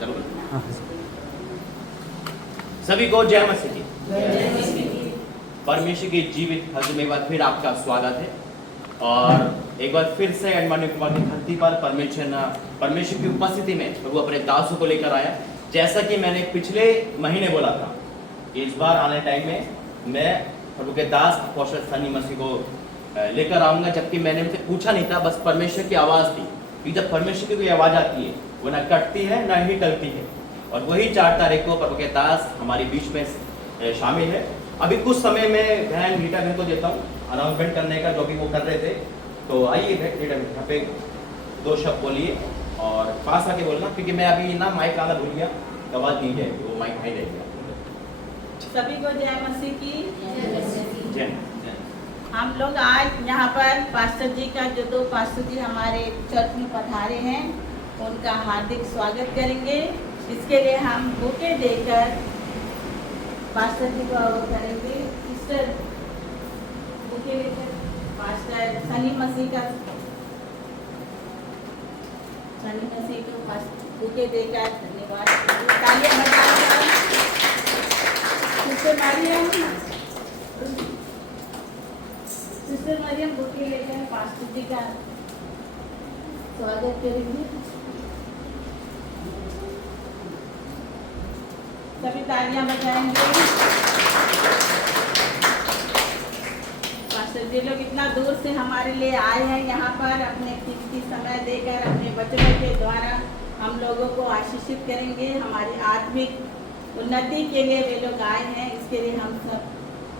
चलो सभी को जय मसीह की। परमेश्वर के जीवित हजम एक बार फिर आपका स्वागत है और एक बार फिर से एडमानी कुमार की धरती पर परमेश्वर की उपस्थिति में प्रभु अपने दासों को लेकर आया। जैसा कि मैंने पिछले महीने बोला था कि इस बार आने टाइम में मैं प्रभु के दास अपोस्टल सनी मसीह को लेकर आऊंगा, जबकि मैंने उनसे पूछा नहीं था, बस परमेश्वर की आवाज़ थी कि जब परमेश्वर की कोई आवाज़ आती है वो ना कटती है ना ही टलती है। और वही 4 तारीख को प्रभु के दास हमारे बीच में शामिल है। अभी कुछ समय में बहन रीटा बहन को देता हूँ अनाउंसमेंट करने का, जो भी वो कर रहे थे। तो आइए रीटा बहन यहाँ पे 2 शब्द बोलिए और पास आके बोलना, क्योंकि मैं अभी ना माइक लाना भूल गया, आवाज़ नहीं जाएगी, वो माइक नहीं रहेगा। सभी को जय मसीह की। जय। हम लोग आज यहाँ पर पास्टर जी का जो 2 पास्टर जी हमारे चर्च में पधारे हैं उनका हार्दिक स्वागत करेंगे। इसके लिए हम बुके देकर पास्टर जी को वो करेंगे। सिस्टर बुके लेकर पास्टर सनी मसीह को बुके देकर धन्यवाद। तालियां बजाकर सिस्टर मरियम बुके लेकर पास्टर जी का स्वागत करेंगे। सभी तालियां बजाएंगे। पास्टर जी लोग इतना दूर से हमारे लिए आए हैं यहाँ पर, अपने कीमती समय देकर अपने वचनों के द्वारा हम लोगों को आशीषित करेंगे। हमारी आत्मिक उन्नति के लिए वे लोग आए हैं, इसके लिए हम सब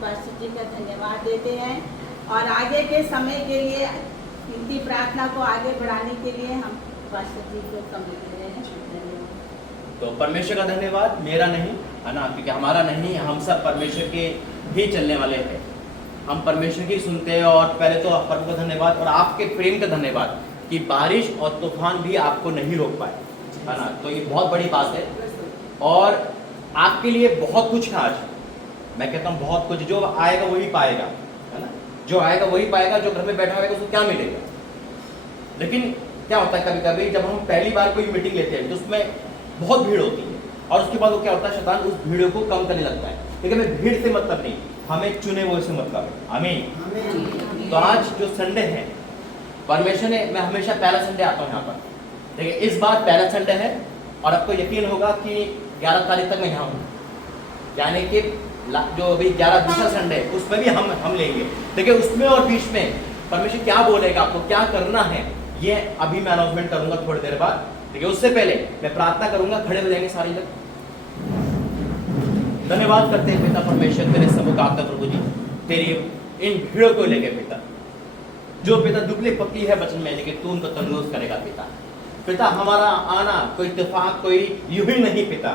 पास्टर जी का धन्यवाद देते हैं। और आगे के समय के लिए कीमती प्रार्थना को आगे बढ़ाने के लिए हम पास्टर जी को समय दे रहे हैं। तो परमेश्वर का धन्यवाद, मेरा नहीं है ना, क्योंकि हमारा नहीं, हम सब परमेश्वर के ही चलने वाले हैं। हम परमेश्वर की सुनते हैं। और पहले तो प्रभु का धन्यवाद और आपके प्रेम का धन्यवाद कि बारिश और तूफान भी आपको नहीं रोक पाए, है ना। तो ये बहुत बड़ी बात है और आपके लिए बहुत कुछ है आज। मैं कहता हूँ बहुत कुछ, जो आएगा वही पाएगा, है ना। जो आएगा वही पाएगा, जो घर में बैठा होगा उसको क्या मिलेगा। लेकिन क्या होता है कभी कभी जब हम पहली बार कोई मीटिंग लेते हैं तो उसमें बहुत भीड़ होती है और उसके बाद वो क्या होता है, शैतान उस भीड़ को कम करने लगता है। लेकिन हमें भीड़ से मतलब नहीं, हमें चुने हुए से मतलब है। आमीन। तो आज जो संडे है परमेश्वर ने, मैं हमेशा पहला संडे आता हूँ यहाँ पर, देखिए इस बार पहला संडे है और आपको यकीन होगा कि 11 तारीख तक मैं यहाँ हूँ, यानी कि जो अभी 11 दूसरा संडे है उसमें भी हम लेंगे। देखिए उसमें और बीच में परमेश्वर क्या बोलेगा, आपको क्या करना है, ये अभी मैं अनाउंसमेंट करूंगा थोड़ी देर बाद। देखिए उससे पहले मैं प्रार्थना करूंगा, खड़े हो जाएंगे सारे लोग। धन्यवाद करते हैं पिता परमेश्वर तेरे सबक आपका प्रभु जी, तेरी इन भीड़ों को लेके पिता, जो पिता दुबली पतली है वचन में, लेकिन तू उनको तंदुरुस्त करेगा पिता। पिता हमारा आना कोई इत्तेफाक, कोई यूं ही नहीं पिता,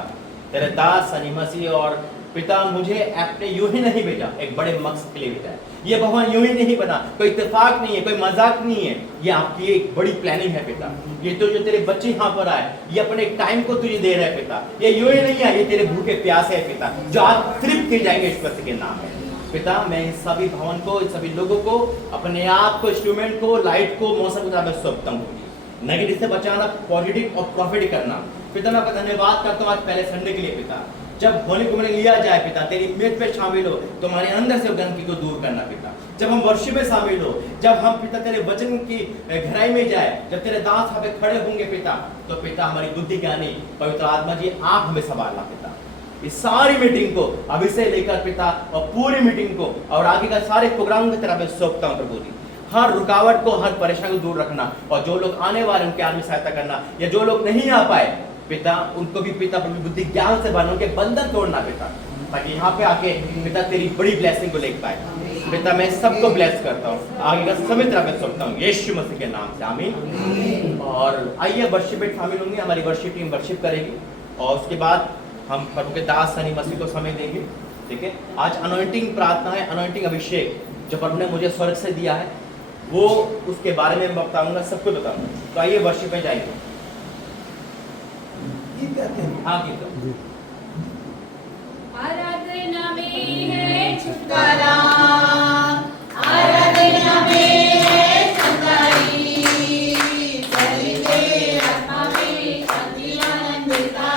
तेरे दास सनी मसीह और पिता मुझे आपने यूं ही नहीं भेजा, एक बड़े मकसद के लिए भेजा है। ये भवन यूं ही नहीं बना, कोई इत्तेफाक नहीं है, कोई मजाक नहीं है, ये आपकी एक बड़ी प्लानिंग है पिता। ये तो जो तेरे बच्चे यहाँ पर आए, ये अपने टाइम को तुझे दे रहे हैं पिता। ये यूं ही नहीं है, ये तेरे भूखे प्यासे है पिता, जो आप तृप्त किए जाएंगे इस मसीह के नाम में पिता। मैं इस सभी भवन को, इस सभी लोगों को, अपने आप को, इंस्ट्रूमेंट को, लाइट को, मौसम को मैं सौंपता हूँ। नेगेटिव से बचाना, पॉजिटिव और प्रॉफिट करना पिता। मैं आपका धन्यवाद करता हूँ आज पहले संडे के लिए पिता। जब होली को मैंने लिया जाए पिता, तेरी मेज पे शामिल हो, तुम्हारे अंदर से गंदगी को दूर करना पिता। जब हम वर्शिप में शामिल हो, जब हम पिता तेरे वचन की गहराई में जाए, जब तेरे दास यहाँ पे खड़े होंगे पिता, तो पिता हमारी बुद्धि ज्ञानी पवित्र आत्मा जी आप हमें संभालना पिता। इस सारी मीटिंग को अभी से लेकर पिता और पूरी मीटिंग को और आगे का सारे प्रोग्राम की तरफ मैं सौंपता हूँ प्रभु जी। हर रुकावट को, हर परेशानी को दूर रखना, और जो लोग आने वाले उनके आदमी सहायता करना, या जो लोग नहीं आ पाए पिता उनको भी पिता बुद्धि ज्ञान से भरना, उनके बंधन तोड़ना पिता, ताकि यहाँ पे आके पिता तेरी बड़ी ब्लेसिंग को ले पाए पिता। मैं सबको ब्लेस करता हूँ, आगे का सभी तरह मैं सौंपता हूँ यीशु मसीह के नाम से, आमीन। और आइए वर्शिप में शामिल होंगे, हमारी वर्शिप टीम वर्शिप करेगी और उसके बाद हम प्रभु के दास सनी मसीह को समय देंगे। ठीक है, आज अनॉइंटिंग प्रार्थना है, अनॉइंटिंग अभिषेक जो प्रभु ने मुझे स्वर्ग से दिया है, वो उसके बारे में मैं बताऊंगा, सब कुछ बताऊंगा। तो आइए वर्शिप में जाइए। हाँ गीत आराधना में है छुटकारा, आराधना में है सच्चाई, सभी के आत्मा में शांति आनंद का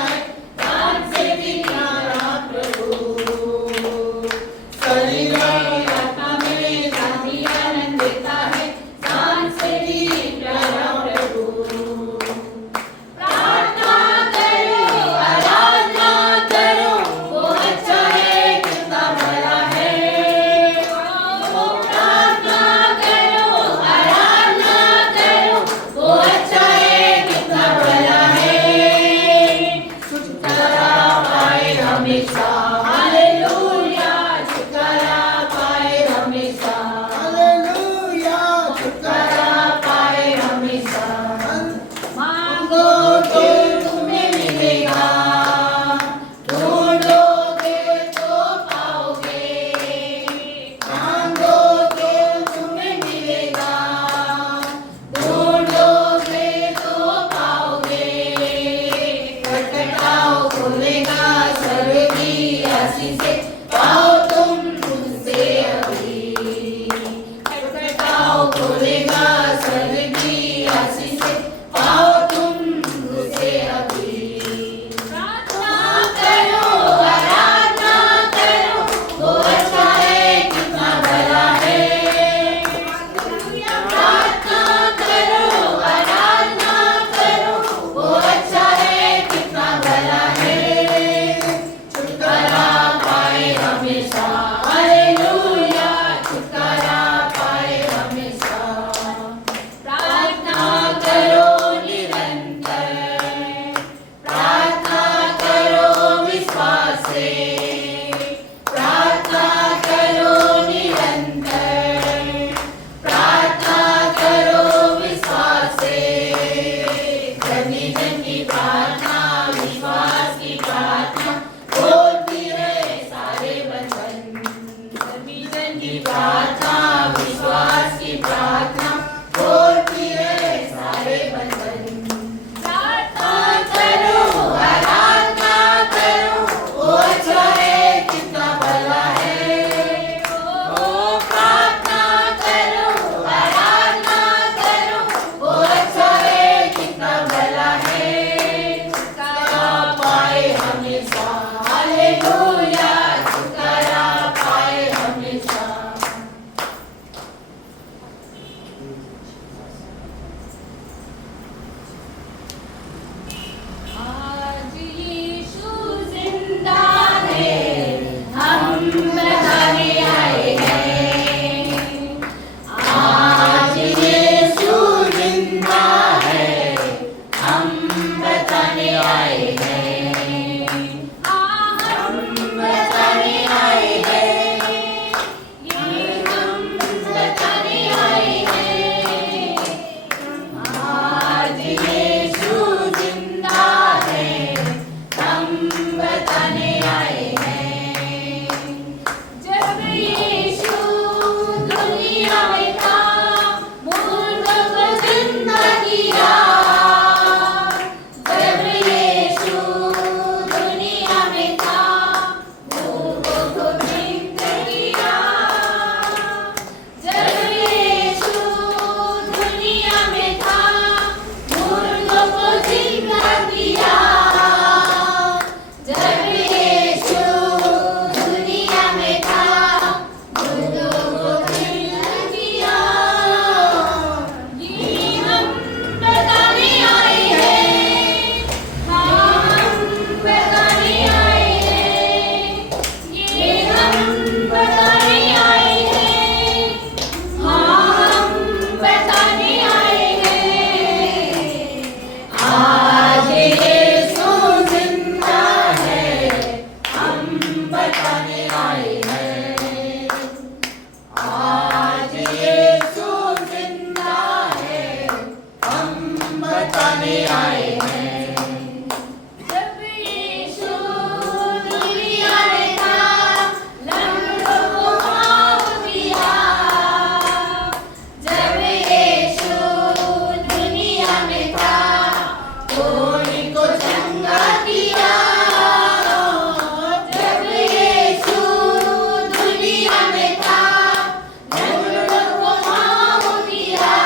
की प्रार्थना, विश्वास की प्रार्थना, बोलती है सारे वचन। सभी जन की प्रार्थना, विश्वास की प्रार्थना, बोलती है सारे वचन। प्रार्थना करो, आराधना करो, वो अच्छा है कितना भला है। ओ प्रार्थना करो, आराधना करो, वो अच्छा है कितना भला है। छुटकारा पाए हमेशा, हालेलुया, छुटकारा पाए हमेशा। आज यीशु जिंदा है, हम बताने आए हैं। आज यीशु जिंदा है, हम बताने आए हैं। हम बताने आए हैं, ये हम बताने आए हैं। आज यीशु जिंदा है, हम बताने आए हैं। जब यीशु दुनिया में था, मुर्दों को जिंदा किया। जब यीशु दुनिया में था, मुर्दों को जिंदा किया। जब यीशु दुनिया में था, मुर्दों को जिंदा किया। जब यीशु दुनिया में था, मुर्दों को जिंदा किया। ये हम बताने आए हैं, हम बताने आए हैं। ये हम बताने आए हैं, हम बताने आए हैं। आज यीशु जिंदा है, हम बताने आए हैं। आज यीशु जिंदा है, हम बताने आए हैं। जब यीशु दुनिया में था, लंगड़ों को पाँव दिया। जब यीशु दुनिया में था, कोढ़ी को चंगा किया। जब यीशु दुनिया में था, लंगड़ों को पाँव दिया।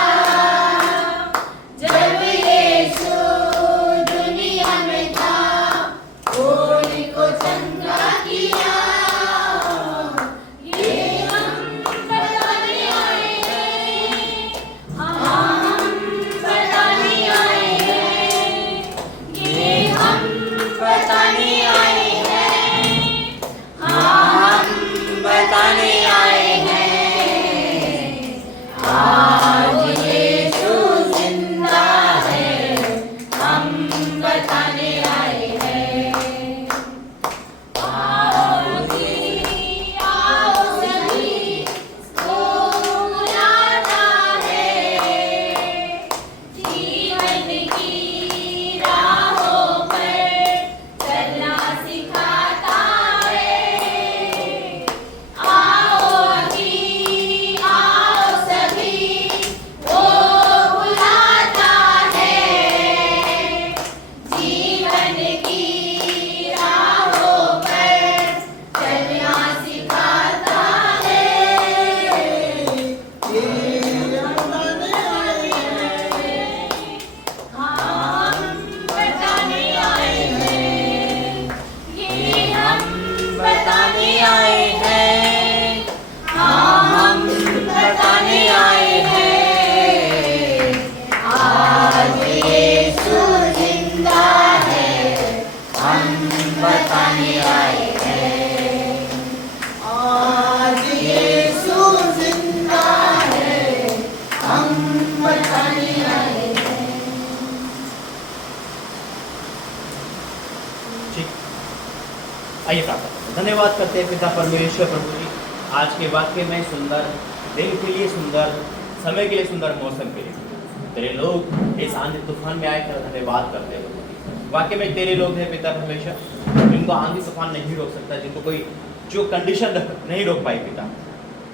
जब यीशु दुनिया में था, कोढ़ी को चंगा किया। ये हम बताने आए हैं, हम बताने आए हैं। ये हम बताने आए हैं, हम बताने आए हैं। आज यीशु जिंदा है, हम बताने आए हैं। आओ जी, आओ सभी, इसको बुलाता है। जीवन की राहों पर चलना सिखाता है। आओ जी, आओ सभी, वो बुलाता है। जीवन की राहों पर चलना सिखाता है। हम बताने आए हैं, ये हम बताने आए हैं। हम बताने आए हैं। आज यीशु जिंदा है, हम बताने आए हैं। आज यीशु जिंदा है, हम बताने आए हैं। ठीक, आइए प्रार्थना करते हैं। धन्यवाद करते हैं पिता परमेश्वर प्रभु जी, आज के वाक्य में सुंदर दिन के लिए, सुंदर समय के लिए, सुंदर मौसम के लिए। तेरे लोग इस आंधी तूफान में आए कर धन्यवाद करते हैं प्रभु जी। वाकई में तेरे लोग हैं पिता परमेश्वर, जिनको आंधी तूफान नहीं रोक सकता, जिनको कोई जो कंडीशन नहीं रोक पाई पिता।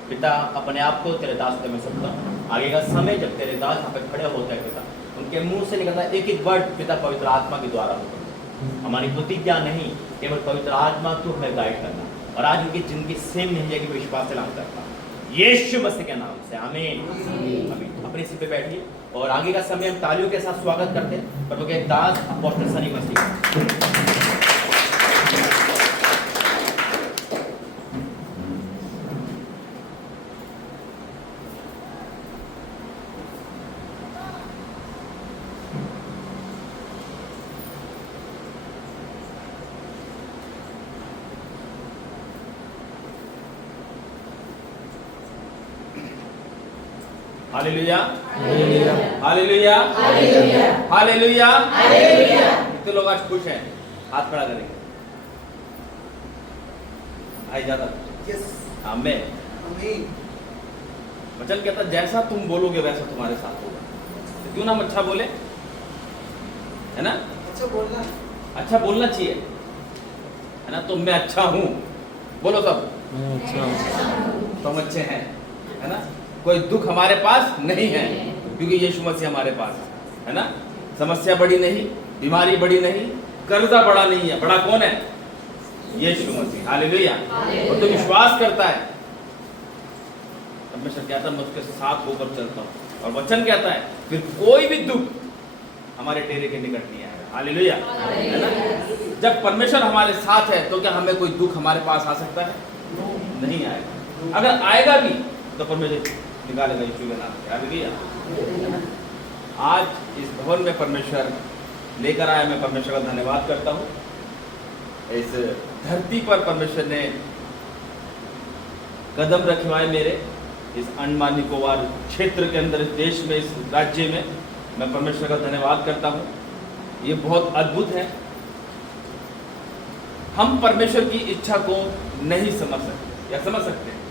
पिता अपने आप को तेरे दास में सौंपता हूं। आगे का समय जब तेरे दास यहाँ पे खड़े होते हैं पिता, उनके मुंह से निकलता एक एक वर्ड पिता पवित्र आत्मा के द्वारा होता है। हमारी प्रतिज्ञा नहीं, केवल पवित्र आत्मा तू हमें गाइड करना, और आज उनकी जिंदगी सेम नहीं है कि विश्वास से लाभ करता। यीशु मसीह के नाम से आमीन। अभी अपनी सीट पे बैठिए और आगे का समय हम तालियों के साथ स्वागत करते हैं प्रभु के दास apostle Sunny Masih. Hallelujah, hallelujah, hallelujah. कितने लोग आज खुश हैं? हाथ खड़ा करेंगे। भाई ज्यादा आमीन। वचन कहता जैसा तुम बोलोगे वैसा तुम्हारे साथ होगा। तो क्यों ना हम अच्छा बोले, है ना? अच्छा बोलना चाहिए, है ना? तो मैं अच्छा हूँ, बोलो सब। तुम अच्छे हैं, है ना? कोई दुख हमारे पास नहीं है क्योंकि यीशु मसीह हमारे पास है ना? समस्या बड़ी नहीं, बीमारी बड़ी नहीं, कर्जा बड़ा नहीं है। बड़ा कौन है? यीशु मसीह। हालेलुया। और तो विश्वास करता है, परमेश्वर कहता है मैं उसके साथ होकर चलता हूँ। और वचन कहता है फिर कोई भी दुख हमारे डेरे के निकट नहीं आएगा। हालेलुया, है ना? जब परमेश्वर हमारे साथ है तो क्या हमें कोई दुख हमारे पास आ सकता है? नहीं आएगा। अगर आएगा भी तो परमेश्वर निकालेगा यीशु के नाम से। हालेलुया। आज इस भवन में परमेश्वर लेकर आया, मैं परमेश्वर का धन्यवाद करता हूँ। इस धरती पर परमेश्वर ने कदम रखवाए मेरे, इस अंडमान निकोबार क्षेत्र के अंदर, इस देश में, इस राज्य में, मैं परमेश्वर का धन्यवाद करता हूँ। ये बहुत अद्भुत है। हम परमेश्वर की इच्छा को नहीं समझ सकते, या समझ सकते हैं?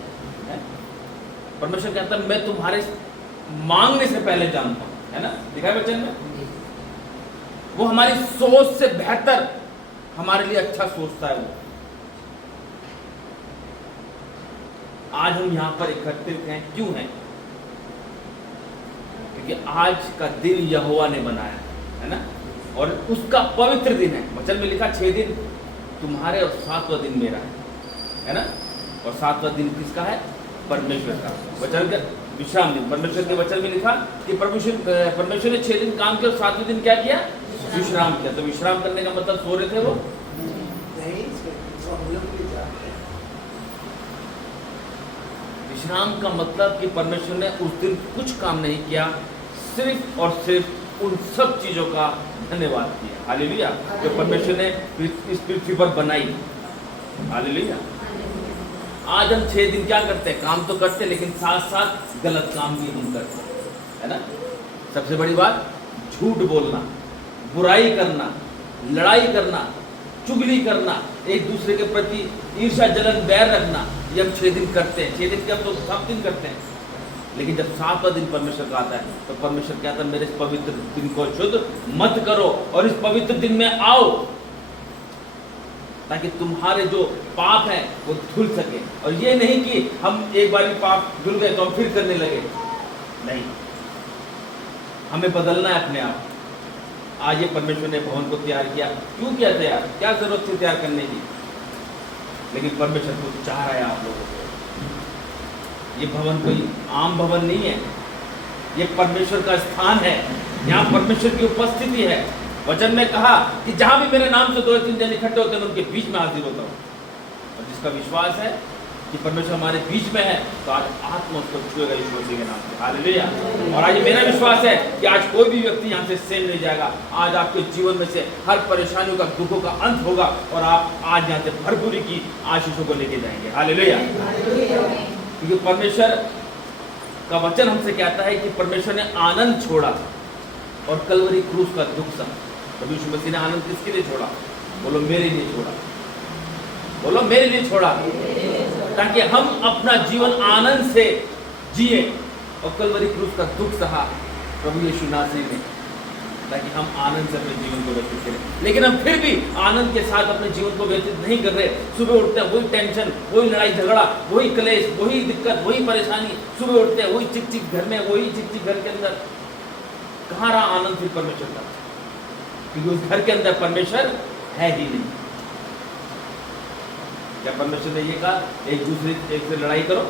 परमेश्वर कहता है मैं तुम्हारे मांगने से पहले जानता हूं, है ना? लिखा है वचन में। वो हमारी सोच से बेहतर हमारे लिए अच्छा सोचता है वो। आज हम यहां पर इकट्ठित हैं, क्यों हैं? क्योंकि आज का दिन यहोवा ने बनाया है ना, और उसका पवित्र दिन है। वचन में लिखा 6 दिन तुम्हारे और 7वां दिन मेरा है ना? और 7वां दिन किसका है? परमेश्वर का। वचन का विश्राम दिन, परमेश्वर के वचन में लिखा कि परमेश्वर ने 6 दिन काम किया और 7वें दिन क्या किया? विश्राम किया। तो विश्राम करने का मतलब सो रहे थे वो? विश्राम का मतलब कि परमेश्वर ने उस दिन कुछ काम नहीं किया, सिर्फ और सिर्फ उन सब चीजों का धन्यवाद किया। हालेलुया। जो परमेश्वर ने इस पृथ्वी पर बनाई। हालेलुया। आज हम 6 दिन क्या करते हैं? काम तो करते हैं, लेकिन साथ साथ गलत काम भी हम करते हैं, है ना? सबसे बड़ी बात झूठ बोलना, बुराई करना, लड़ाई करना, चुगली करना, एक दूसरे के प्रति ईर्ष्या जलन बैर रखना, ये हम 6 दिन करते हैं। 6 दिन के हम तो 7 दिन करते हैं, लेकिन जब 7वां दिन परमेश्वर का आता है तो परमेश्वर कहता है मेरे इस पवित्र दिन को शुद्ध मत करो और इस पवित्र दिन में आओ, ताकि तुम्हारे जो पाप हैं वो धुल सके। और ये नहीं कि हम एक बार भी पाप धुल गए तो हम फिर करने लगे, नहीं, हमें बदलना है अपने आप। आज ये परमेश्वर ने भवन को तैयार किया, क्यों किया तैयार? क्या जरूरत थी तैयार करने की? लेकिन परमेश्वर को चाह रहा है आप लोगों को। ये भवन कोई आम भवन नहीं है, ये परमेश्वर का स्थान है, यहाँ परमेश्वर की उपस्थिति है। वचन में कहा कि जहां भी मेरे नाम से 2-3 जन इकट्ठे होते हैं उनके बीच में हाजिर होता हूँ। और जिसका विश्वास है कि परमेश्वर हमारे बीच में है तो आज आत्मा उसको छुएगा यीशु मसीह के नाम से। हालेलुया। और आज मेरा विश्वास है कि आज कोई भी व्यक्ति यहाँ से सेम नहीं जाएगा। आज आपके जीवन में से हर परेशानियों का, दुखों का अंत होगा और आप आज यहाँ से भरपूरी की आशीषों को लेके जाएंगे। हालेलुया। क्योंकि परमेश्वर का वचन हमसे कहता है कि परमेश्वर ने आनंद छोड़ा और कलवरी क्रूस का दुख सहा। तो यीशु मसीह ने आनंद किसके लिए छोड़ा? बोलो मेरे लिए छोड़ा। बोलो मेरे लिए छोड़ा, ताकि हम अपना जीवन आनंद से जिए। और कलवरी क्रूस का दुख सहा प्रभु यीशु मसीह ने, ताकि हम आनंद से अपने जीवन को व्यतीत करें। लेकिन हम फिर भी आनंद के साथ अपने जीवन को व्यतीत नहीं कर रहे। सुबह उठते हैं वही टेंशन, वही लड़ाई झगड़ा, वही क्लेश, वही दिक्कत, वही परेशानी। सुबह उठते हैं वही चिक चिक घर में, वही चिक चिक घर के अंदर। कहाँ रहा आनंद फिर परमेश्वर का? क्योंकि उस घर के अंदर परमेश्वर है ही नहीं। क्या परमेश्वर ने ये कहा एक से लड़ाई करो,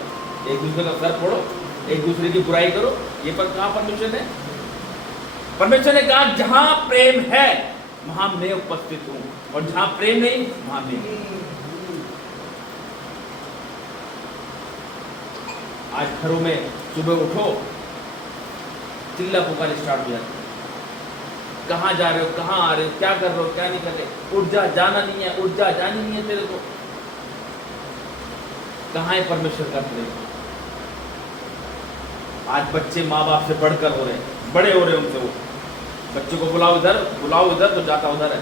एक दूसरे का सर फोड़ो, एक दूसरे की बुराई करो? ये पर कहा परमेश्वर ने? परमेश्वर ने कहा जहां प्रेम है वहां मैं उपस्थित हूं, और जहां प्रेम नहीं वहां मैं नहीं। आज घरों में सुबह उठो चिल्ला पुकार स्टार्ट हो जाती है। कहाँ जा रहे हो, कहाँ आ रहे हो, क्या कर रहे हो, क्या नहीं कर रहे, उठ जा, जाना नहीं है, उठ जा, जानी नहीं है तेरे को। कहाँ है परमेश्वर का प्रेम? आज बच्चे माँ बाप से बढ़कर हो रहे हैं, बड़े हो रहे हैं उनसे। वो बच्चे को बुलाओ इधर तो जाता उधर है।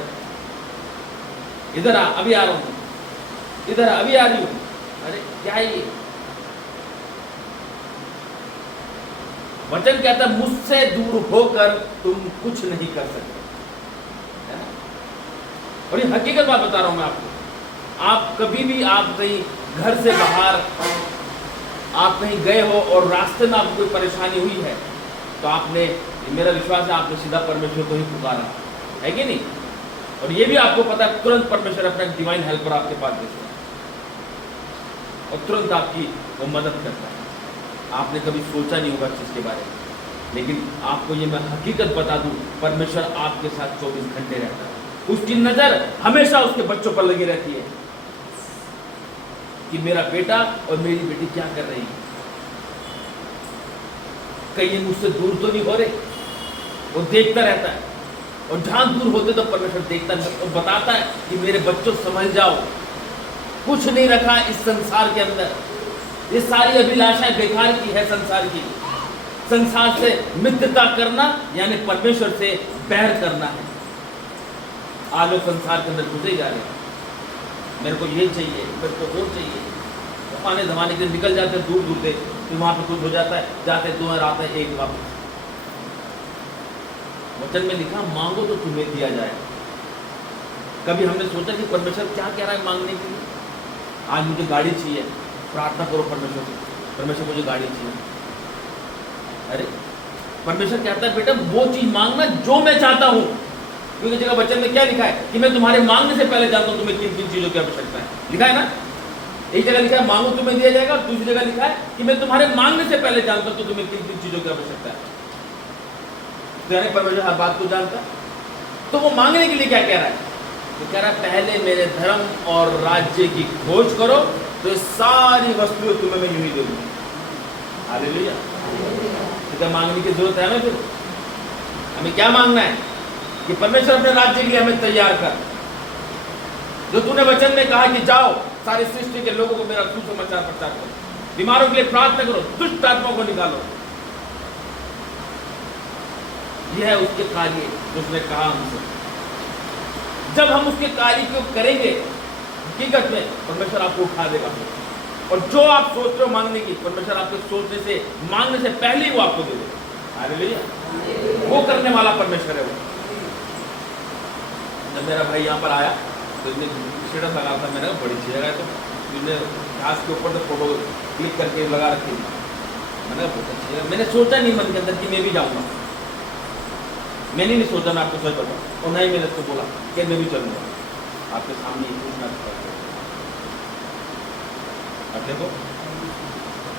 इधर आ, अभी आ रहा हूँ, इधर आ, अभी आ रही हूँ। अरे क्या ये वचन कहता है मुझसे दूर होकर तुम कुछ नहीं कर सकते, है ना? और ये हकीकत बात बता रहा हूं मैं आपको। आप कभी भी आप कहीं घर से बाहर आप कहीं गए हो और रास्ते में आपको कोई परेशानी हुई है, तो आपने, मेरा विश्वास है आपने सीधा परमेश्वर को ही पुकारा है कि नहीं? और ये भी आपको पता है तुरंत परमेश्वर अपना डिवाइन हेल्पर आपके पास भेजता है और तुरंत आपकी वो मदद करता है। आपने कभी सोचा नहीं होगा चीज़ के बारे में, लेकिन आपको ये मैं हकीकत बता दूं, परमेश्वर आपके साथ 24 घंटे रहता है। उसकी नज़र हमेशा उसके बच्चों पर लगी रहती है कि मेरा बेटा और मेरी बेटी क्या कर रही है, कहीं मुझसे दूर तो नहीं हो रहे। वो देखता रहता है, और जहां दूर होते तो परमेश्वर देखता है और बताता है कि मेरे बच्चों समझ जाओ, कुछ नहीं रखा इस संसार के अंदर। ये सारी अभिलाषाएं बेकार की है संसार की। संसार से मित्रता करना यानी परमेश्वर से बैर करना है। आज लोग संसार के अंदर घुसे जा रहे हैं, मेरे को ये चाहिए, मेरे को वो चाहिए, आने जमाने के निकल जाते हैं दूर दूर से, फिर वहाँ पे कुछ हो जाता है, जाते 2 और आते हैं 1 वापस। वचन में लिखा मांगो तो तुम्हें दिया जाए। कभी हमने सोचा कि परमेश्वर क्या कह रहा है मांगने के लिए? आज मुझे गाड़ी चाहिए, प्रार्थना करो परमेश्वर से, परमेश्वर मुझे गाड़ी चाहिए। अरे परमेश्वर कहता है बेटा वो चीज मांगना जो मैं चाहता हूँ, क्योंकि जगह वचन में क्या लिखा है कि मैं तुम्हारे मांगने से पहले जानता हूँ तुम्हें किन किन चीजों की आवश्यकता है। लिखा है ना? एक जगह लिखा है मांगो तुम्हें दिया जाएगा, दूसरी जगह लिखा है कि मैं तुम्हारे मांगने से पहले जानता हूँ तुम्हें किन किन चीजों की आवश्यकता है। तो यानी परमेश्वर हर बात को जानता है। तो वो मांगने के लिए क्या कह रहा है? तो कह रहा है पहले मेरे धर्म और राज्य की खोज करो तो ये सारी वस्तुएं तुम्हें मैं यूं ही दे दूंगा। हालेलुया। तो क्या मांगने की जरूरत है हमें? फिर हमें क्या मांगना है कि परमेश्वर अपने राज्य के लिए हमें तैयार कर। जो तूने वचन में कहा कि जाओ सारी सृष्टि के लोगों को मेरा सुसमाचार प्रचार करो, बीमारों के लिए प्रार्थना करो, दुष्ट आत्माओं को निकालो। यह है उसके कार्य जो उसने कहा हमसे। जब हम उसके कार्य को करेंगे हकीकत में परमेश्वर आपको उठा देगा, और जो आप सोच रहे हो मांगने की, परमेश्वर आपके सोचने से मांगने से पहले ही वो आपको दे देगा। हालेलुया। वो करने वाला परमेश्वर है वो। जब मेरा भाई यहाँ पर आया तो इसने स्टेटस लगा था, मैंने बड़ी अच्छी जगह है, तो इसने घास के ऊपर से फोटो क्लिक करके लगा रखी थी। मैंने बहुत अच्छी है। मैंने सोचा नहीं मन के अंदर कि मैं भी जाऊँगा, मैंने नहीं सोचा, मैं आपको सच बताऊँ। और नहीं मैंने उसको बोला कि मैं भी चलूँगा, आपके सामने ही पूछना अब देखो।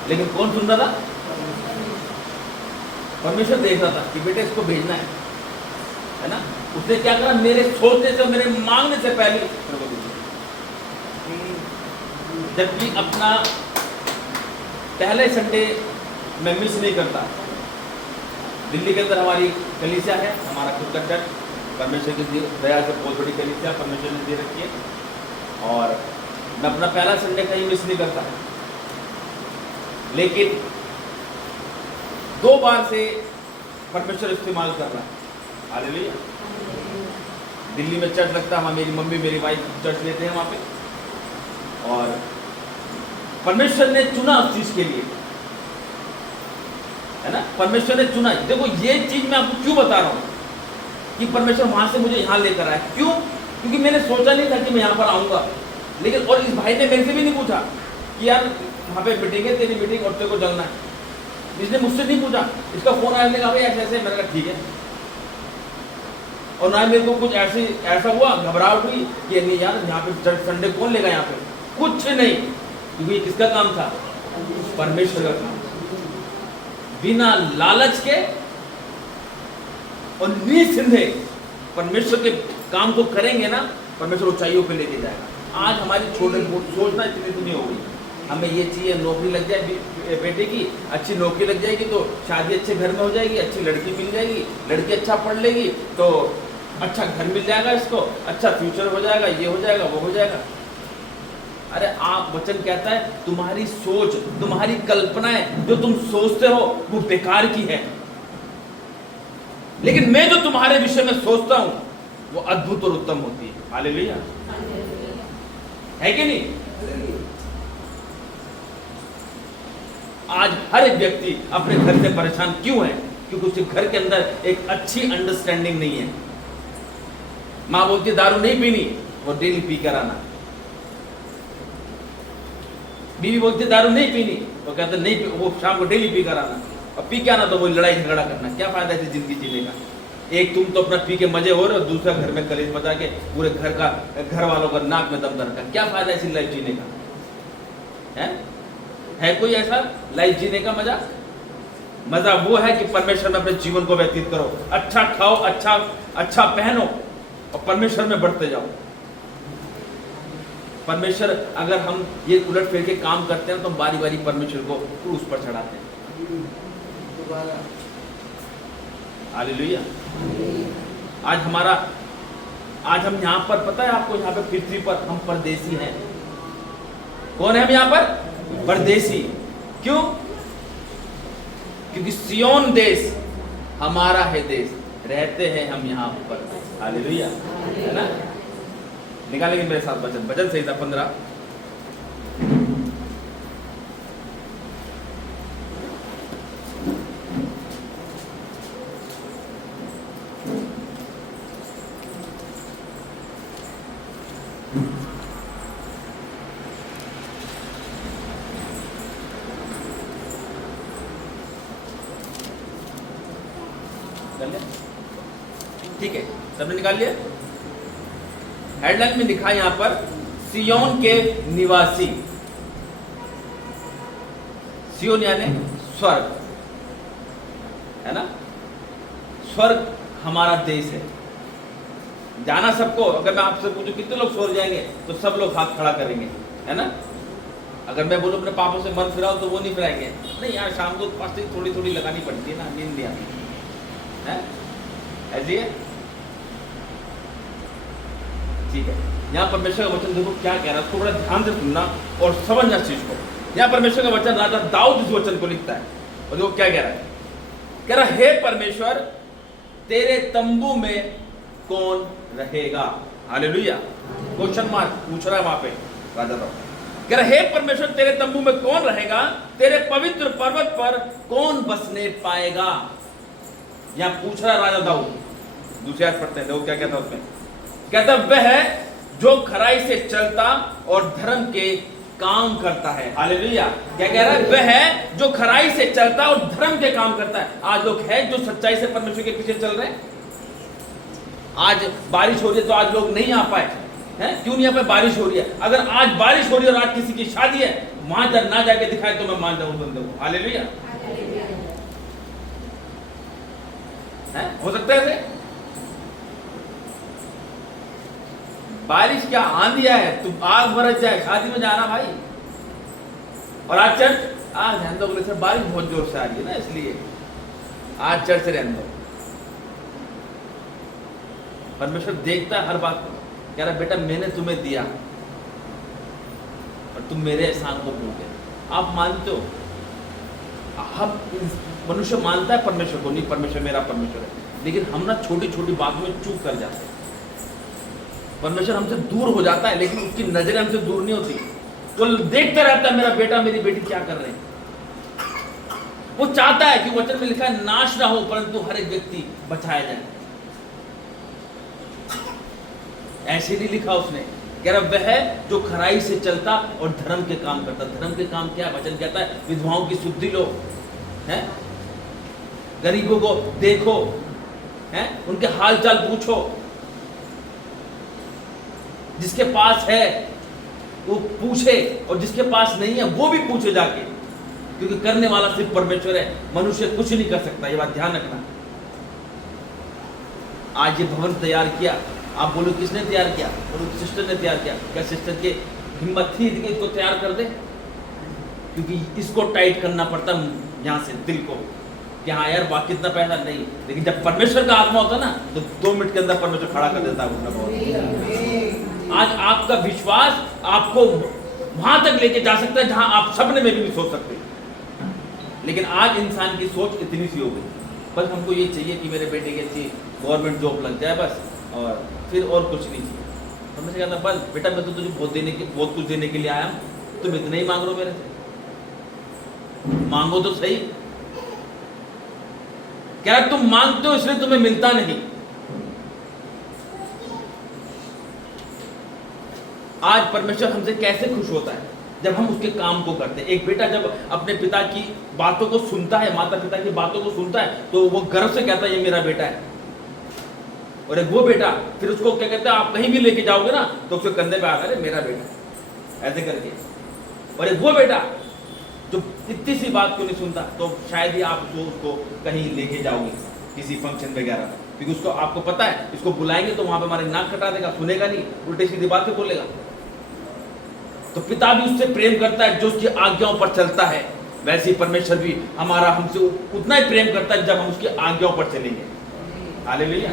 लेकिन कौन सुन रहा था? परमेश्वर देख रहा था कि बेटे इसको भेजना है ना? उसने क्या करा? मेरे सोचने से, मेरे मांगने से पहले मेरे को भेजा। जबकि अपना पहले संडे मैं मिस नहीं करता। दिल्ली के अंदर हमारी कलीसिया है, हमारा खुद का चर्च, परमेश्वर की दया से बहुत बड़ी कलीसिया परमेश्वर ने दे रखी है, और मैं अपना पहला संडे कहीं मिस नहीं करता। लेकिन 2 बार से परमेश्वर इस्तेमाल कर रहा है। हालेलुया। दिल्ली में चर्च लगता है, मेरी मम्मी मेरी वाइफ चर्च लेते हैं वहाँ पे, और परमेश्वर ने चुना उस चीज के लिए, है ना? परमेश्वर ने चुना। देखो ये चीज मैं आपको क्यों बता रहा हूँ, कि परमेश्वर वहां से मुझे यहाँ लेकर आए। क्यों? क्योंकि मैंने सोचा नहीं था कि मैं यहाँ पर आऊँगा। लेकिन और इस भाई ने मेरे से भी नहीं पूछा कि यार वहाँ पे मीटिंग है, तेरी मीटिंग और तेरे को चलना है। इसने मुझसे नहीं पूछा। इसका फोन आया, कहा भाई ऐसे ऐसे। मैंने कहा ठीक है। और ना मेरे को कुछ ऐसा हुआ, घबराहट हुई कि नहीं यार यहाँ पे संडे कौन लेगा यहाँ पे, कुछ नहीं। क्योंकि किसका काम था? परमेश्वर का काम। बिना लालच के और निसंदेह परमेश्वर के काम को करेंगे ना, परमेश्वर ऊंचाइयों पे लेके जाएगा। आज हमारी छोटे सोचना इतनी तो नहीं होगी, हमें ये चाहिए नौकरी लग जाए बेटे की, अच्छी नौकरी लग जाएगी तो शादी अच्छे घर में हो जाएगी, अच्छी लड़की मिल जाएगी, लड़की अच्छा पढ़ लेगी तो अच्छा घर मिल जाएगा, इसको अच्छा फ्यूचर हो जाएगा, ये हो जाएगा, वो हो जाएगा। अरे आप, वचन कहता है तुम्हारी सोच, तुम्हारी कल्पनाएं जो तुम सोचते हो वो बेकार की है, लेकिन मैं जो तुम्हारे विषय में सोचता हूं वो अद्भुत और उत्तम होती है। हालेलुया, है कि नहीं? आज हर एक व्यक्ति अपने घर से परेशान क्यों है? क्योंकि उसके घर के अंदर एक अच्छी अंडरस्टैंडिंग नहीं है। मां बोलती दारू नहीं पीनी, वो डेली पी कर आना। बीवी बोलती दारू नहीं पीनी, वो कहते नहीं, वो शाम को डेली पी कर आना। और पी के आना तो वो लड़ाई झगड़ा करना। क्या फायदा है जिंदगी जीने का? एक तुम तो अपना पी के मजे हो रहे हो, दूसरा घर में कलेश बजा के पूरे घर वालों का नाक में दम दर का। क्या फायदा ऐसी लाइफ जीने का? है कोई ऐसा लाइफ जीने का मजा? मजा वो है कि परमेश्वर में अपने जीवन को व्यतीत करो, अच्छा खाओ, अच्छा पहनो और परमेश्वर में बढ़ते जाओ। परमेश्वर, अगर हम ये उलट फेर के काम करते हैं तो हम बारी बारी परमेश्वर को क्रूस पर चढ़ाते हैं। हालेलुया। आज हम यहाँ पर, पता है आपको, यहाँ पे पृथ्वी पर हम परदेसी हैं। कौन है हम यहाँ पर? परदेसी। क्यों? क्योंकि सियोन देश हमारा है देश, रहते हैं हम यहाँ पर। हालेलुया, है ना? निकालेंगे मेरे साथ भजन संहिता 15। ठीक है, सबने निकाल लिया? हेडलाइन में लिखा यहां पर सियोन के निवासी। सियोन यानी स्वर्ग, है ना? स्वर्ग हमारा देश है। जाना सबको। अगर मैं आपसे पूछूं कितने लोग स्वर्ग जाएंगे तो सब लोग हाथ खड़ा करेंगे, है ना? अगर मैं बोलूं अपने पापों से मन फिराओ तो वो नहीं फिराएंगे। नहीं यार, शाम को फास्टिंग थोड़ी थोड़ी लगानी पड़ती है ना, नींद नहीं आती है, ऐसी है। ठीक है, यहाँ परमेश्वर का वचन देखो क्या कह रहा है, उसको बड़ा ध्यान से सुनना और समझना चीज को। यहाँ परमेश्वर का वचन, राजा दाऊद इस वचन को लिखता है और देखो क्या कह रहा है। कह रहा, हे परमेश्वर तेरे तंबू में कौन रहेगा? हालेलुया। क्वेश्चन मार्क पूछ रहा है वहां पे राजा दाऊद। कह रहा, हे परमेश्वर तेरे तंबू में कौन रहेगा? तेरे पवित्र पर्वत पर कौन बसने पाएगा? यहाँ पूछ रहा है राजा दाऊद। दूसरी आयत पढ़ते हैं, देखो क्या कहता है उसमें। कहता, वह जो खराई से चलता और धर्म के काम करता है। हालेलुया। क्या कह रहा है? वह जो खराई से चलता और धर्म के काम करता है। आज लोग हैं जो सच्चाई से परमेश्वर के पीछे चल रहे हैं। आज बारिश हो रही है तो आज लोग नहीं आ पाए हैं। क्यों नहीं आ पाए? बारिश हो रही है। अगर आज बारिश हो रही है और आज किसी की शादी है, वहां जब ना जाके दिखाए तो मैं मान जाऊं बंदे को। हालेलुया। हो सकता है ऐसे? बारिश क्या आंधी है, तुम आग बरस जाए, शादी में जाना भाई। और आज चर्च, आज रहने दो, बारिश बहुत जोर से आ रही है ना, इसलिए आज चर्च रहने दो। परमेश्वर देखता है हर बात को। कह रहा, बेटा मैंने तुम्हें दिया और तुम मेरे एहसान को भूल गए। आप मानते हो? हम मनुष्य मानता है परमेश्वर को, नहीं परमेश्वर मेरा परमेश्वर है, लेकिन हम ना छोटी छोटी बातों में चूक कर जाते हैं। परमेश्वर हमसे दूर हो जाता है, लेकिन उसकी नजरें हमसे दूर नहीं होती। वो देखता रहता है मेरा बेटा मेरी बेटी क्या कर रहे हैं। वो चाहता है कि वचन में लिखा है नाश ना हो परंतु हर एक व्यक्ति बचाया जाए। ऐसे नहीं लिखा उसने। कह रहा वह जो खराई से चलता और धर्म के काम करता। धर्म के काम क्या है? वचन कहता है विधवाओं की शुद्धि लो, हैं, गरीबों को देखो, हैं, उनके हाल चाल पूछो, जिसके पास है वो पूछे और जिसके पास नहीं है वो भी पूछे जाके, क्योंकि करने वाला सिर्फ परमेश्वर है, मनुष्य कुछ नहीं कर सकता। ये बात ध्यान रखना। आज ये भवन तैयार किया, आप बोलो किसने तैयार किया? बोलो सिस्टर ने तैयार किया। क्या सिस्टर की हिम्मत थी कि इसको तैयार कर दे? क्योंकि इसको टाइट करना पड़ता यहाँ से दिल को कि हाँ यार बाकी इतना पैसा नहीं, लेकिन जब परमेश्वर का आत्मा होता है ना तो 2 मिनट के अंदर परमेश्वर खड़ा कर देता है अपना भवन। आज आपका विश्वास आपको वहां तक लेके जा सकता है जहां आप सपने में भी नहीं सोच सकते। लेकिन आज इंसान की सोच इतनी सी हो गई, बस हमको ये चाहिए कि मेरे बेटे की अच्छी गवर्नमेंट जॉब लग जाए बस, और फिर और कुछ नहीं चाहिए। तो मैं कहता बस बेटा मैं तो तुझे बहुत कुछ देने के लिए आया हूँ, तुम इतना ही मांग रहे हो मेरे से, मांगो तो सही। क्या तुम मांगते हो इसलिए तुम्हें मिलता नहीं। आज परमेश्वर हमसे कैसे खुश होता है? जब हम उसके काम को करते हैं। एक बेटा जब अपने पिता की बातों को सुनता है, माता पिता की बातों को सुनता है, तो वो गर्व से कहता है ये मेरा बेटा है। और एक वो बेटा फिर उसको क्या कहता है, आप कहीं भी लेके जाओगे ना तो उसके कंधे पे आता है मेरा बेटा, ऐसे करके। और एक वो बेटा जो इतनी सी बात को नहीं सुनता, तो शायद ही आप उसको कहीं लेके जाओगे किसी फंक्शन वगैरह, क्योंकि उसको आपको पता है इसको बुलाएंगे तो वहां पे हमारे नाक कटा देगा, सुनेगा नहीं, उल्टी सीधी बातें बोलेगा। तो पिता भी उससे प्रेम करता है जो उसकी आज्ञाओं पर चलता है, वैसे ही परमेश्वर भी हमारा हमसे उतना ही प्रेम करता है जब हम उसकी आज्ञाओं पर चलेंगे। हालेलुया।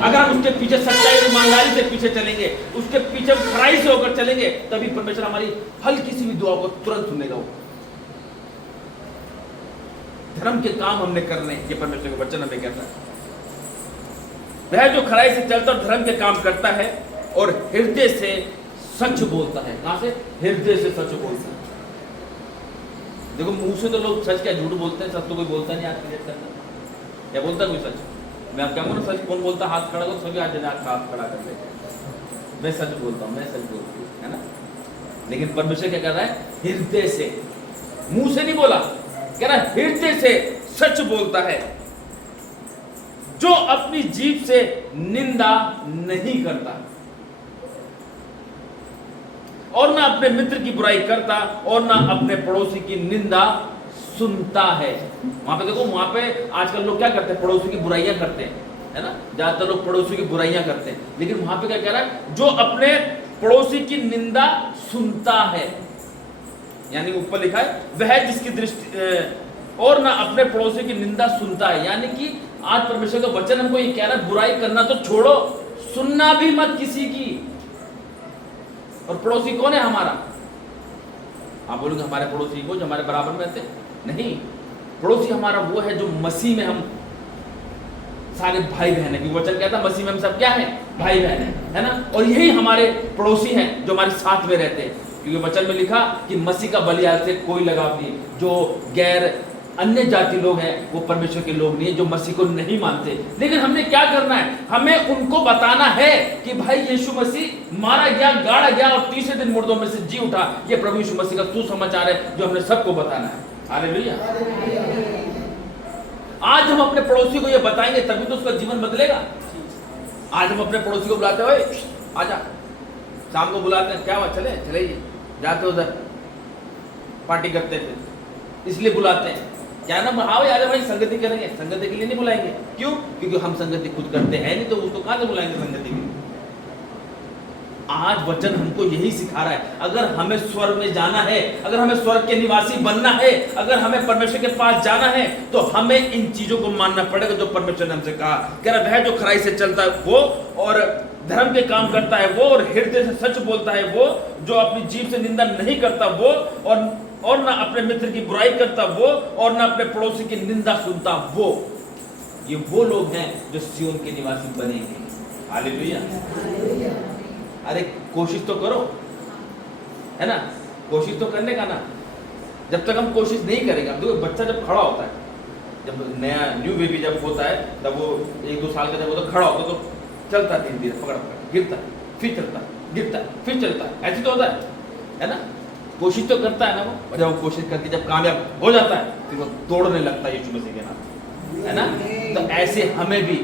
अगर हम उसके पीछे सच्चाई और ईमानदारी से पीछे चलेंगे, उसके पीछे खराई से होकर चलेंगे, तभी परमेश्वर हमारी हल्की सी भी दुआ को तुरंत सुनेगा। धर्म के काम हमने करने, ये परमेश्वर का वचन हमें कहता है। वह जो खराई से चलता और धर्म के काम करता है और हृदय से सच बोलता है। कहां से? हृदय से सच बोलता है। देखो मुंह से तो लोग सच क्या झूठ बोलते हैं, सच तो कोई बोलता नहीं। आज क्रिएट करना क्या बोलता है कोई सच? मैं आप क्या बोलूँ सच कौन बोलता? हाथ खड़ा करो, सभी आज हाथ खड़ा कर लेते। मैं सच बोलता हूँ, मैं सच बोलती हूँ, है ना। लेकिन परमेश्वर क्या कर रहा है? हृदय से, मुंह से नहीं बोला, कह रहा है हृदय से सच बोलता है, जो अपनी जीभ से निंदा नहीं करता और ना अपने मित्र की बुराई करता और ना अपने पड़ोसी की निंदा सुनता है। वहां पे देखो, वहां पे आजकल लोग क्या करते हैं? पड़ोसी की बुराइयां करते हैं, है ना। ज्यादातर लोग पड़ोसी की बुराइयां करते हैं, लेकिन वहां पे क्या कह रहा है? जो अपने पड़ोसी की निंदा सुनता है, यानी ऊपर लिखा है वह जिसकी दृष्टि और ना अपने पड़ोसी की निंदा सुनता है। यानी कि आज परमेश्वर का वचन हमको ये कह रहा है, बुराई करना तो छोड़ो, सुनना भी मत किसी की। और पड़ोसी कौन है हमारा? आप बोलोगे हमारे पड़ोसी वो जो हमारे बराबर में रहते? नहीं, पड़ोसी हमारा वो है जो मसीह में हम सारे भाई बहन है। क्योंकि वचन कहता है मसीह में हम सब क्या है? भाई बहन है ना। और यही हमारे पड़ोसी हैं जो हमारे साथ में रहते हैं, क्योंकि वचन में लिखा कि मसीह का बलिदान से कोई लगाव नहीं। जो गैर अन्य जाति लोग हैं वो परमेश्वर के लोग नहीं है, जो मसीह को नहीं मानते। लेकिन हमने क्या करना है? हमें उनको बताना है कि भाई यीशु मसीह मारा गया, गाड़ा गया और तीसरे दिन मुर्दों में से जी उठा। ये प्रभु यीशु मसीह का सुसमाचार है जो हमने सबको बताना है। हालेलुया। आज हम अपने पड़ोसी को ये बताएंगे तभी तो उसका जीवन बदलेगा। आज हम अपने पड़ोसी को बुलाते हुए आजा, शाम को बुलाते हैं, क्या हुआ, चले चले जाते उधर पार्टी करते थे, इसलिए बुलाते हैं। क्या ना, हाँ भाई आजा भाई संगति करेंगे। संगति के लिए नहीं बुलाएंगे। क्यों? क्योंकि हम संगति खुद करते हैं नहीं, तो उसको कहां से बुलाएंगे संगति के लिए? आज वचन हमको यही सिखा रहा है, अगर हमें स्वर्ग में जाना है, अगर हमें स्वर्ग के निवासी बनना है, अगर हमें परमेश्वर के पास जाना है, तो हमें इन चीजों को मानना पड़ेगा जो परमेश्वर ने हमसे कहा। कह रहा है जो खराई से चलता है वो, और धर्म के काम करता है वो, और हृदय से सच बोलता है वो, जो अपनी जीभ से निंदा नहीं करता वो, और ना अपने मित्र की बुराई करता वो, और ना अपने पड़ोसी की निंदा सुनता वो। ये वो लोग हैं जो सिय्योन के निवासी बनेंगे। हालेलुया। अरे कोशिश तो करो, है ना, कोशिश तो करने का ना। जब तक हम कोशिश नहीं करेंगे, अब देखो बच्चा जब खड़ा होता है, जब नया न्यू बेबी जब होता है, तब वो 1-2 साल का जब होता है, खड़ा होता है तो चलता है, धीरे धीरे पकड़ गिरता है, फिर चलता है, गिरता है, फिर चलता है, ऐसे तो होता है ना? कोशिश तो करता है ना वो, और जब वो कोशिश करके जब कामयाब हो जाता है फिर वो तोड़ने लगता है यीशु मसीह के नाम, है ना? तो ऐसे हमें भी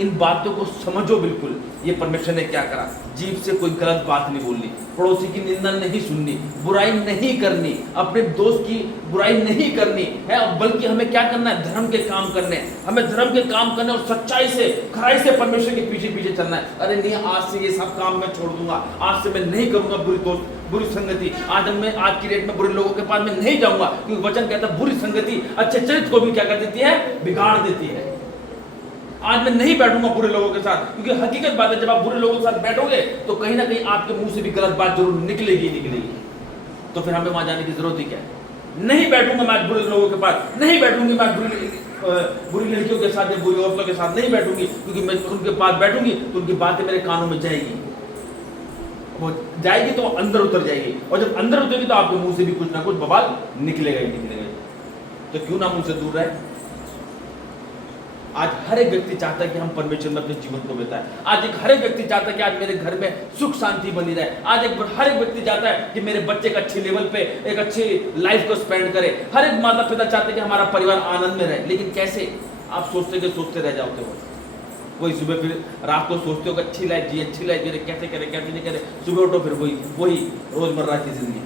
इन बातों को समझो बिल्कुल। ये परमेश्वर ने क्या करा, जीभ से कोई गलत बात नहीं बोलनी, पड़ोसी की निंदा नहीं सुननी, बुराई नहीं करनी, अपने दोस्त की बुराई नहीं करनी है, बल्कि हमें क्या करना है, धर्म के काम करने, हमें धर्म के काम करने और सच्चाई से, खराई से परमेश्वर के पीछे पीछे चलना है। अरे नहीं, आज से ये सब काम मैं छोड़ दूंगा, आज से मैं नहीं करूंगा बुरी दोस्त, बुरी संगति, आज की डेट में बुरे लोगों के पास में नहीं जाऊंगा, क्योंकि वचन कहता है बुरी संगति अच्छे चरित्र को भी क्या कर देती है, बिगाड़ देती है। आज मैं नहीं बैठूंगा बुरे लोगों के साथ, क्योंकि हकीकत बात है जब आप बुरे लोगों के साथ बैठोगे तो कहीं ना कहीं आपके मुंह से भी गलत बात जरूर निकलेगी। तो फिर हमें वहां जाने की जरूरत ही क्या है? नहीं बैठूंगा मैं बुरे लोगों के पास, नहीं बैठूंगी मैं बुरी लड़कियों के साथ या बुरी औरतों के साथ नहीं बैठूंगी, क्योंकि मैं उनके पास बैठूंगी तो उनकी बातें मेरे कानों में जाएगी, वो जाएगी तो अंदर उतर जाएगी, और जब अंदर उतरेगी तो आपके मुंह से भी कुछ ना कुछ बवाल निकलेगा ही निकलेगा। तो क्यों ना मुंह से दूर रहे। आज हर एक व्यक्ति चाहता है कि हम परमेश्वर में अपने जीवन को बिताएं। आज हर एक व्यक्ति चाहता है कि आज मेरे घर में सुख शांति बनी रहे। आज हर एक व्यक्ति चाहता है कि मेरे बच्चे एक अच्छे लेवल पे एक अच्छी लाइफ को स्पेंड करे। हर एक माता पिता चाहते हैं कि हमारा परिवार आनंद में रहे। लेकिन कैसे? आप सोचते रह जाते हो। वही सुबह फिर रात को सोचते हो कि अच्छी लाइफ जी, कैसे कैसे नहीं करे। सुबह उठो फिर वही रोजमर्रा की जिंदगी।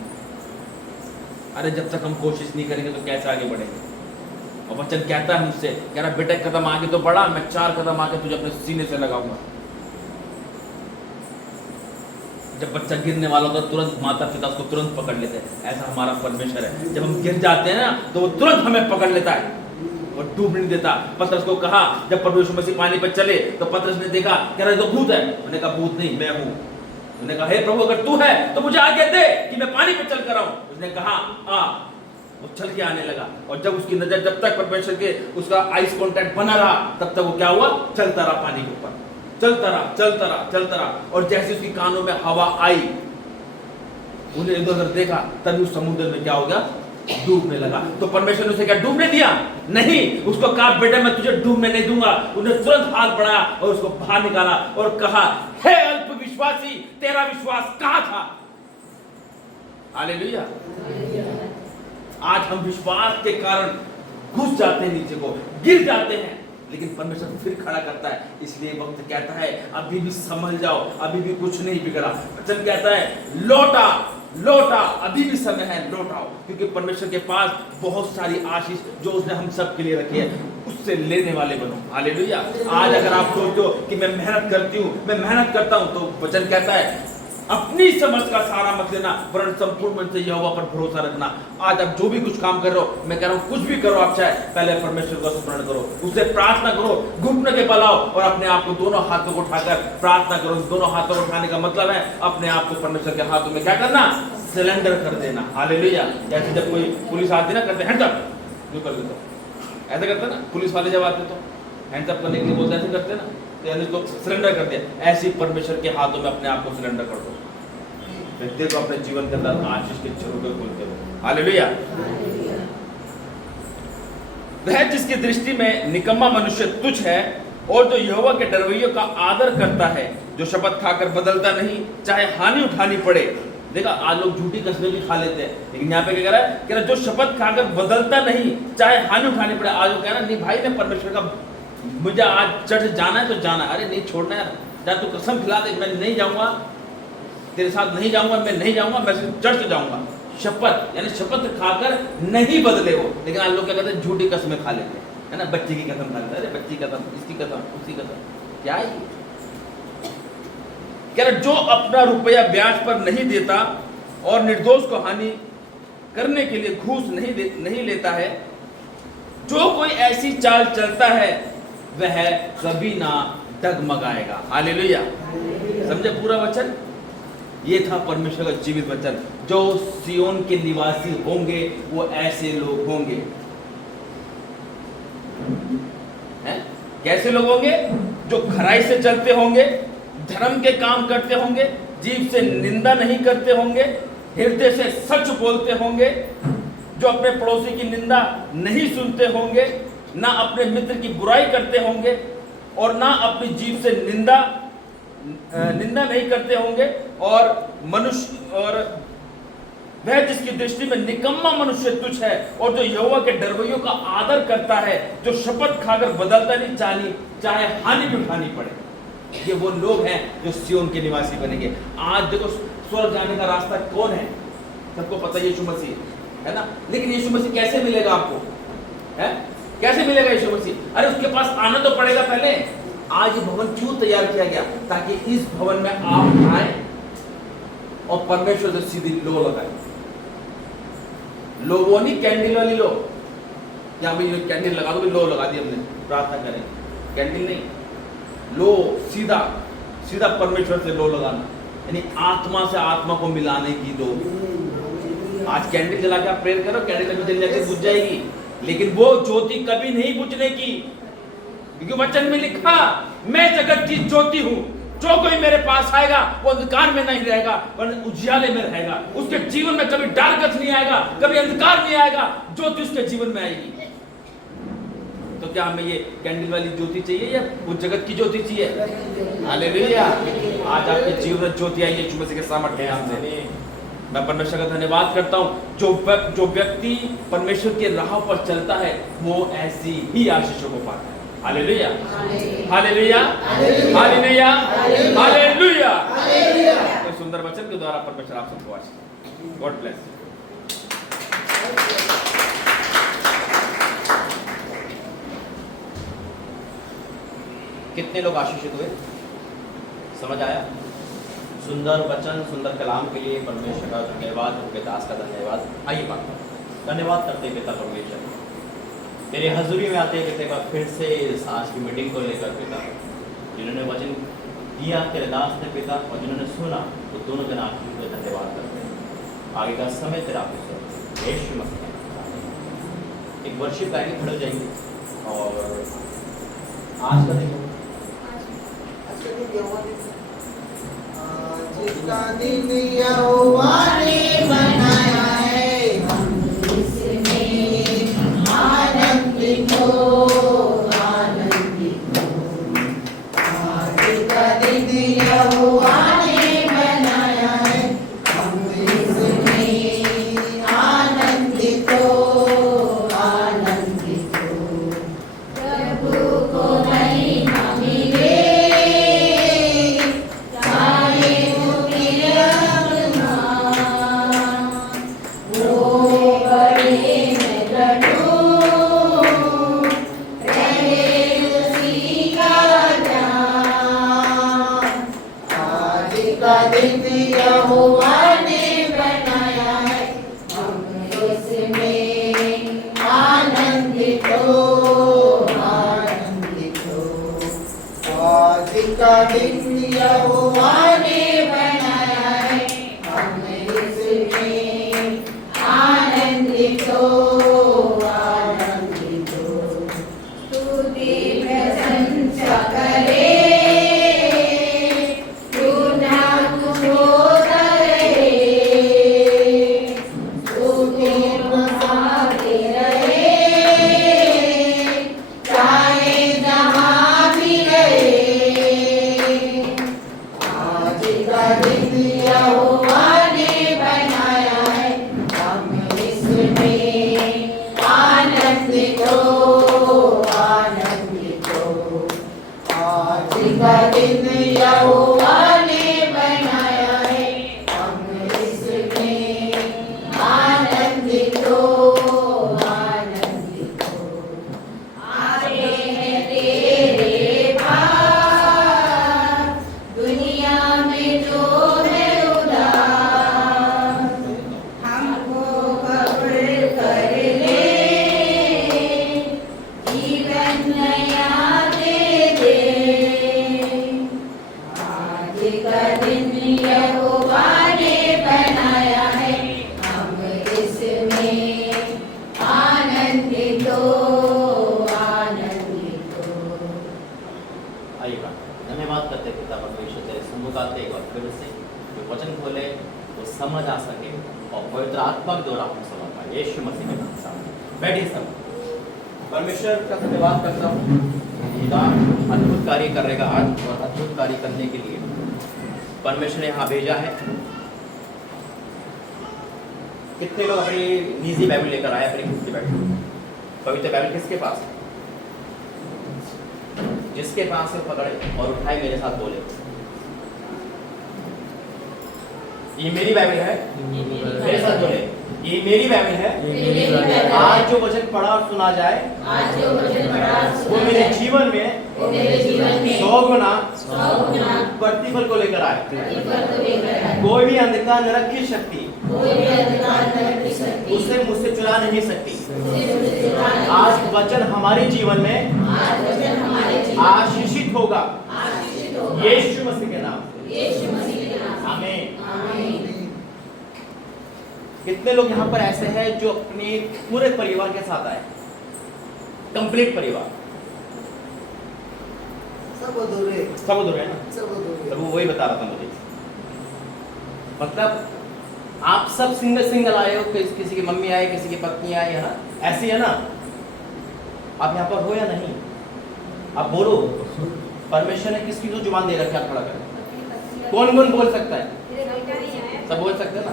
अरे जब तक हम कोशिश नहीं करेंगे तो कैसे आगे बढ़ेंगे? और वचन कहता है मुझसे, कह रहा बेटा एक कदम आगे तो बढ़ा, मैं 4 कदम आगे तुझे अपने सीने से लगाऊंगा। जब बच्चा गिरने वाला होता तुरंत माता पिता उसको तुरंत पकड़ लेते हैं। ऐसा हमारा परमेश्वर है, जब हम गिर जाते हैं ना तो वो तुरंत हमें पकड़ लेता है और डूब नहीं देता। पतरस को कहा, जब परमेश्वर मसीह पानी पर चले तो पतरस ने देखा, कह रहा तो भूत है। मैंने कहा भूत नहीं, मैं हूं। उसने कहा हे प्रभु अगर तू है तो मुझे आज्ञा दे कि मैं पानी पर चल कर आऊं। उसने कहा आ, वो चल के आने लगा। और जब उसकी नजर जब तक परमेश्वर के उसका आइस कांटेक्ट बना रहा तब तक वो क्या हुआ, चलता रहा पानी के ऊपर, चलता रहा। और जैसे उसकी कानों में हवा आई, उन्हें इधर उधर देखा, तभी उस समुद्र में क्या हो गया, डूबने लगा। तो परमेश्वर ने उसे क्या डूबने दिया? नहीं। उसको कहा बेटा मैं तुझे डूबने नहीं दूंगा। उसने तुरंत हाथ बढ़ाया और उसको बाहर निकाला और कहा हे अल्प विश्वासी, तेरा विश्वास कहां था? हालेलुया। आज हम विश्वास के कारण घुस जाते हैं, नीचे को गिर जाते हैं, लेकिन परमेश्वर फिर खड़ा करता है। इसलिए वक्त कहता है अभी भी संभल जाओ, अभी भी कुछ नहीं बिगड़ा। वचन कहता है लौटा, अभी भी समय है, लौटाओ, क्योंकि परमेश्वर के पास बहुत सारी आशीष जो उसने हम सब के लिए रखी है, उससे लेने वाले बनो। हालेलुया। आज अगर आप सोचते हो कि मैं मेहनत करती हूँ, मैं मेहनत करता हूँ, तो वचन कहता है अपनी समझ का सहारा मत लेना, वरन संपूर्ण मन से यहोवा पर भरोसा रखना। आज आप जो भी कुछ काम कर रहे हो, मैं कह रहा हूँ कुछ भी करो आप, चाहे पहले परमेश्वर का स्मरण करो, उससे प्रार्थना करो, घुटने के बल आओ और अपने आप को दोनों हाथों को उठाकर प्रार्थना करो। दोनों हाथों को उठाने का मतलब है अपने आप को परमेश्वर के हाथों में क्या करना, सिलेंडर कर देना। हालेलुया। जैसे जब कोई पुलिस आती ना, करते हैंड्स अप, जो कर देता ऐसे करते ना पुलिस वाले, जब आते तो हैंड्स अप करने के लिए बोलते, ऐसे करते ना, यानी तो सिलेंडर कर दिया। ऐसे ही परमेश्वर के हाथों में अपने आप को सिलेंडर कर दो, देखो अपने जीवन के अंदर आशीष के झरोखे खोलते हो। हालेलुया। वह जिसकी दृष्टि में निकम्मा मनुष्य तुच्छ है और जो यहोवा के डरवैयों का आदर करता है, जो शपथ खाकर बदलता नहीं, चाहे हानि उठानी पड़े। देखा, आज लोग झूठी कसमें भी खा लेते हैं, लेकिन यहाँ पे क्या कह रहा है, जो शपथ खाकर बदलता नहीं, चाहे हानि उठानी पड़े। आज वो कह रहा है नहीं भाई, मैं परमेश्वर का, मुझे आज चर्च जाना है तो जाना। अरे नहीं छोड़ना यार, जा तू कसम खिला दे, मैं नहीं जाऊंगा, तेरे साथ नहीं जाऊंगा, मैं नहीं जाऊंगा, मैं चर्च जाऊंगा। शपथ यानी शपथ खाकर नहीं बदले हो। लेकिन आज लोग क्या कहते हैं, झूठी कसमें खा लेते हैं, है ना। बच्चे की कसम खा लेते हैं, अरे बच्ची कसम, इसकी कसम, उसकी कसम, क्या है कह रहा जो अपना रुपया ब्याज पर नहीं देता और निर्दोष को हानि करने के लिए घूस नहीं लेता है, जो कोई ऐसी चाल चलता है वह कभी ना डगमगाएगा। हालेलुया। समझे पूरा वचन? ये था परमेश्वर का जीवित वचन। जो सियोन के निवासी होंगे वो ऐसे लोग होंगे, हैं? कैसे लोग होंगे? जो खराई से चलते होंगे, धर्म के काम करते होंगे, जीभ से निंदा नहीं करते होंगे, हृदय से सच बोलते होंगे, जो अपने पड़ोसी की निंदा नहीं सुनते होंगे, ना अपने मित्र की बुराई करते होंगे और ना अपनी जीभ से निंदा निंदा नहीं करते होंगे, और मनुष्य और वह जिसकी दृष्टि में निकम्मा मनुष्य तुच्छ है, और जो यहोवा के डरवैयों का आदर करता है, जो शपथ खाकर बदलता नहीं, चाहे हानि भी उठानी पड़े। ये वो लोग हैं जो सिय्योन के निवासी बनेंगे। आज देखो स्वर्ग जाने का रास्ता कौन है? सबको पता है, यीशु मसीह है ना। लेकिन यीशु मसीह कैसे मिलेगा आपको? है कैसे मिलेगा यीशु मसीह? अरे उसके पास आना तो पड़ेगा पहले। आज ये भवन क्यों तैयार किया गया? ताकि इस भवन में आप आए और परमेश्वर से सीधी लो लगाए। लो वो नहीं कैंडल वाली लो, या भाई कैंडल लगा दो, लो लगा दी हमने, प्रार्थना करें। कैंडल नहीं, लो सीधा परमेश्वर से लो लगाना, यानी आत्मा से आत्मा को मिलाने की दो। आज कैंडल जला के आप प्रेयर करो, कैंडल अभी जल जाके बुझ जाएगी, लेकिन वो ज्योति कभी नहीं बुझने की, क्योंकि वचन में लिखा, मैं जगत की ज्योति हूं, जो कोई मेरे पास आएगा वो अंधकार में नहीं रहेगा वरन उजियाले में रहेगा। उसके जीवन में कभी डार्कनेस नहीं आएगा, कभी अंधकार नहीं आएगा, ज्योति उसके जीवन में आएगी। तो क्या हमें ये कैंडल वाली ज्योति चाहिए या वो जगत की ज्योति चाहिए? हालेलुया। आज आपके जीवन में ज्योति आई है यीशु मसीह के सामर्थ्य से। मैं परमेश्वर का धन्यवाद करता हूँ। जो व्यक्ति परमेश्वर के राह पर चलता है वो ऐसी ही आशीषों को पाता है। Hallelujah, hallelujah, hallelujah, hallelujah. तो सुंदर वचन के द्वारा परमेश्वर आप सबको आशीष। God bless. कितने लोग आशीषित हुए? समझ आया? सुंदर वचन, सुंदर कलाम के लिए परमेश्वर का धन्यवाद, उनके दास का धन्यवाद। आइए बात करते हैं। धन्यवाद करते हैं पिता परमेश्वर, तेरे हजूरी में आते हैं पिता का फिर से इस आज की मीटिंग को लेकर पिता, जिन्होंने वचन दिया तेरे दास ने पिता, और जिन्होंने सुना, तो दोनों जन आपकी को धन्यवाद करते हैं। आगे का समय तेरा आपसे यीशु मसीह। एक वर्शिप गाएंगे, खड़े हो जाएंगे, और आज का दिन जिसका दिन यहोवा ने बनाया है, हम इसमें आनंदित हो, आनंदित हो। आज का दिन यहोवा ने बनाया है, हम इसमें आनंदित हो, आनंदित हो। प्रभु को महिमा मिले, का दिन यहोवा ने बनाया है, हम इसमें आनंदित हो, आनंदित हो। स्तुति प्रशंसा करे, तू ना कुछ होता रहे, स्तुति प्रसादे रहे, चाहे जहाँ भी रहे। यहोवा ने बनाया है, हम इसमें आनंदित हो, आनंदित हो। आज का दिन यहोवा ने बनाया है, हम इसमें आनंदित हो, आनंदित हो। आए हैं तेरे पास, दुनिया में जो समझ आ सके और पवित्र आत्मा के द्वारा हम समझ पाए। यीशु मसीह के नाम से बैठिए सब। परमेश्वर का धन्यवाद करता हूँ, खुदा अद्भुत कार्य करेगा आज, और अद्भुत कार्य करने के लिए परमेश्वर ने यहाँ भेजा है। कितने लोग अपनी निजी बाइबल लेकर आए, अपनी खुद की बाइबल? पवित्र बाइबल किसके पास है? जिसके पास है पकड़े और उठाए, मेरे साथ बोले, ये मेरी बाइबल है। मेरे साथ बोले, ये मेरी बाइबल है। आज जो वचन पढ़ा और सुना जाए, वो मेरे जीवन में 100 गुना प्रतिफल को लेकर आए। कोई भी अंधकार नरक की शक्ति उसे मुझसे चुरा नहीं सकती। आज वचन हमारे जीवन में आशीषित होगा, यीशु मसीह के नाम से। आमीन। कितने लोग यहाँ पर ऐसे हैं जो अपने पूरे परिवार के साथ आए, कंप्लीट परिवार? सब अधूरे है ना? सब अधूरे। वो वही बता रहा था मुझे, मतलब आप सब सिंगल आए हो, किसी की मम्मी आए, किसी की पत्नी आई, है ना? ऐसी है ना? आप यहाँ पर हो या नहीं? आप बोलो, परमेश्वर ने किसकी तो जुबान दे रखी है, खड़ा करें। कौन कौन बोल सकता है? सब बोल सकते हैं ना?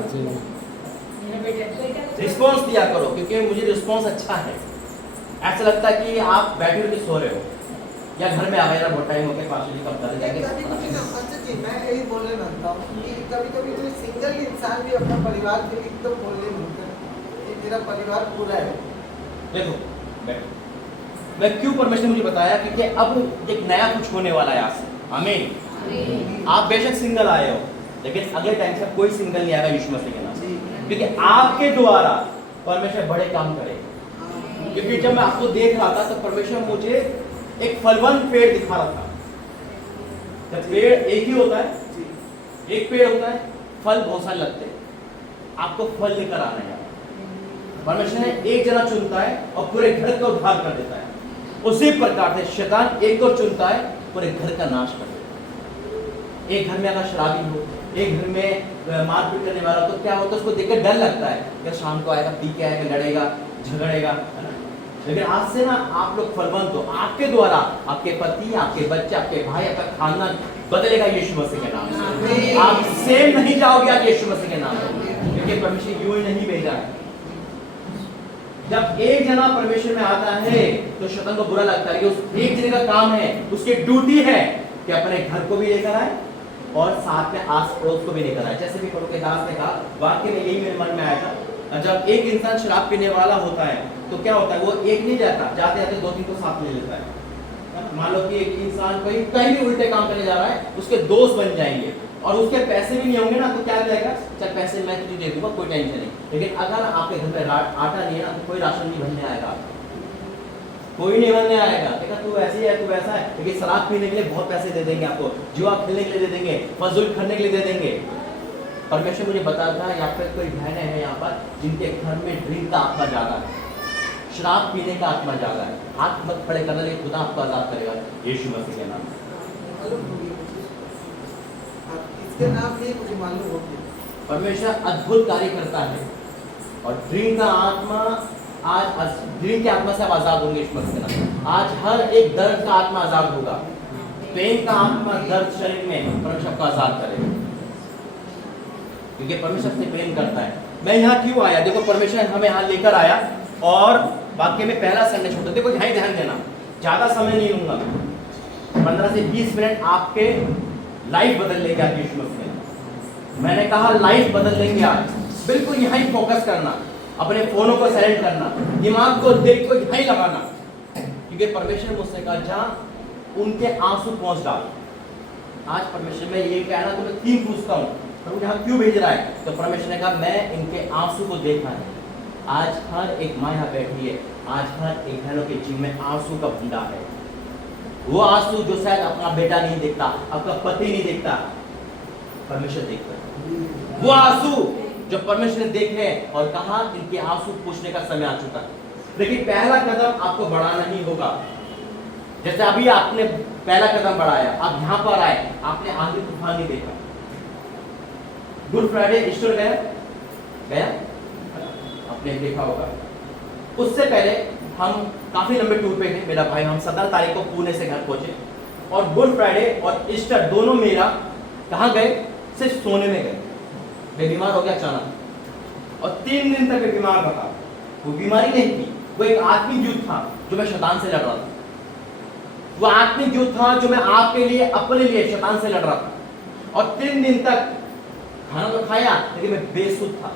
रिस्पॉन्स दिया करो, क्योंकि मुझे रिस्पॉन्स अच्छा है। ऐसा लगता है कि आप बैठे हुए सो रहे हो या घर में आ गए ना, बहुत टाइम हो गया, 5 बजे कब तक जाएंगे। मैं यही बोलने लगता हूँ कि कभी-कभी कोई सिंगल इंसान भी अपना परिवार के लिए एकदम बोलने लगता है कि मेरा परिवार पूरा है। देखो मैं क्यों, परमेश्वर ने मुझे बताया क्योंकि अब एक नया कुछ होने वाला है आज से। आमीन। आप बेशक सिंगल आए हो, लेकिन अगले टाइम से कोई सिंगल नहीं आएगा यीशु मसीह के नाम से, क्योंकि आपके द्वारा परमेश्वर बड़े काम करेगा। क्योंकि जब मैं आपको देख रहा था तो परमेश्वर मुझे एक फलवंत पेड़ दिखा रहा था। जब पेड़ एक ही होता है, एक पेड़ होता है, फल बहुत सारे लगते हैं, आपको फल लेकर आना है। परमेश्वर ने एक जना चुनता है और पूरे घर का उद्धार कर देता है। उसी प्रकार से शैतान एक को चुनता है, पूरे घर का नाश कर देता है। एक घर में अगर शराबी हो, एक घर में मारपीट करने वाला, तो क्या होता है, उसको देखकर डर लगता है कि शाम को आएगा, पी के आएगा, लड़ेगा, झगड़ेगा, है ना? लेकिन आज से ना आप लोग फलवंत हो, आपके द्वारा आपके पति, आपके बच्चे, आपके भाई, आपका खानदान बदलेगा यीशु मसीह के नाम से। आप सेम नहीं जाओगे आज यीशु मसीह के नाम से, क्योंकि परमेश्वर यूं ही नहीं भेजा है। जब एक जना परमेश्वर में आता है तो शैतान को बुरा लगता है कि उस एक जने का काम है, उसकी ड्यूटी है कि अपने घर को भी लेकर आए और साथ में आस पड़ोस को भी लेकर आए। जैसे भी प्रभु के दास ने कहा, वाकई में यही मेरे मन में आया था। जब एक इंसान शराब पीने वाला होता है तो क्या होता है, वो एक नहीं जाता, जाते जाते 2-3 को साथ ले लेता है। मान लो कि एक इंसान कहीं भी उल्टे काम करने जा रहा है, उसके दोस्त बन जाएंगे और उसके पैसे भी नहीं होंगे ना, तो क्या करेगा, चल पैसे मैं तुझे दे दूंगा, कोई टेंशन नहीं। लेकिन अगर आपके घर में आटा नहीं है ना, तो कोई राशन नहीं बनने आएगा, कोई नहीं बनने आएगा। देखा तू ऐसी है, तू ऐसा है, लेकिन शराब पीने के लिए बहुत पैसे दे देंगे आपको, जुआ खेलने के लिए दे देंगे, फजूल करने के लिए दे देंगे। परमेश्वर मुझे बता था, यहाँ पर कोई बहनें हैं यहाँ पर जिनके घर में ड्रिंक का आत्मा जागा है, शराब पीने का आत्मा जागा है। हाथ मत खड़े करना, लेकिन खुदा आपको आजाद करेगा यीशु मसीह के नाम से। इसके नाम भी मुझे मालूम हो गया। परमेश्वर अद्भुत कार्य करता है और ड्रिंक का आत्मा, आज ड्रिंक के आत्मा से आप आजाद होंगे यीशु मसीह के नाम से। आज हर एक दर्द का आत्मा आजाद होगा, पेन का आत्मा, दर्द शरीर में परमेश्वर को आजाद करेगा, क्योंकि परमेश्वर से प्रेम करता है। मैं यहाँ क्यों आया, देखो परमेश्वर हमें यहाँ लेकर आया और वाकई में पहला संडे छोटा। देखो यहाँ ध्यान देना, ज़्यादा समय नहीं लूंगा, 15 से 20 मिनट आपके लाइफ बदल लेंगे आज यीशु मसीह। मैंने कहा लाइफ बदल लेंगे आज, बिल्कुल यहाँ ही फोकस करना, अपने फोनों को साइलेंट करना, दिमाग को दिल को यहाँ ही लगाना, क्योंकि परमेश्वर मुझसे कहा जहाँ उनके आंसू पहुँच डाल। आज परमेश्वर में ये कहना तो मैं थीम पूछता हूँ, प्रभु यहाँ क्यों भेज रहा है, तो परमेश्वर ने कहा मैं इनके आंसू को देखा है। आज हर एक माँ यहाँ बैठी है, आज हर एक बहनों के जीवन में आंसू का भंडार है। वो आंसू जो शायद अपना बेटा नहीं देखता, आपका पति नहीं देखता, परमेश्वर देखता है। वो आंसू जो परमेश्वर ने देखे और कहा इनके आंसू पूछने का समय आ चुका है। लेकिन पहला कदम आपको बढ़ाना ही होगा। जैसे अभी आपने पहला कदम बढ़ाया, आप यहाँ पर आए, आपने आंधी तूफान नहीं देखा। गुड फ्राइडे ईस्टर गया आपने देखा होगा। उससे पहले हम काफी लंबे टूर पे थे, मेरा भाई, हम 17 तारीख को पुणे से घर पहुंचे और गुड फ्राइडे और ईस्टर दोनों मेरा कहाँ गए, सिर्फ सोने में गए, मैं बीमार हो गया अचानक और 3 दिन तक मैं बीमार रहा। वो बीमारी नहीं थी, वो एक आत्मिक युद्ध था जो मैं शैतान से लड़ रहा था। वो आत्मिक युद्ध था जो मैं आपके लिए, अपने लिए शैतान से लड़ रहा था। और 3 दिन तक खाना तो खाया लेकिन मैं बेसुध था।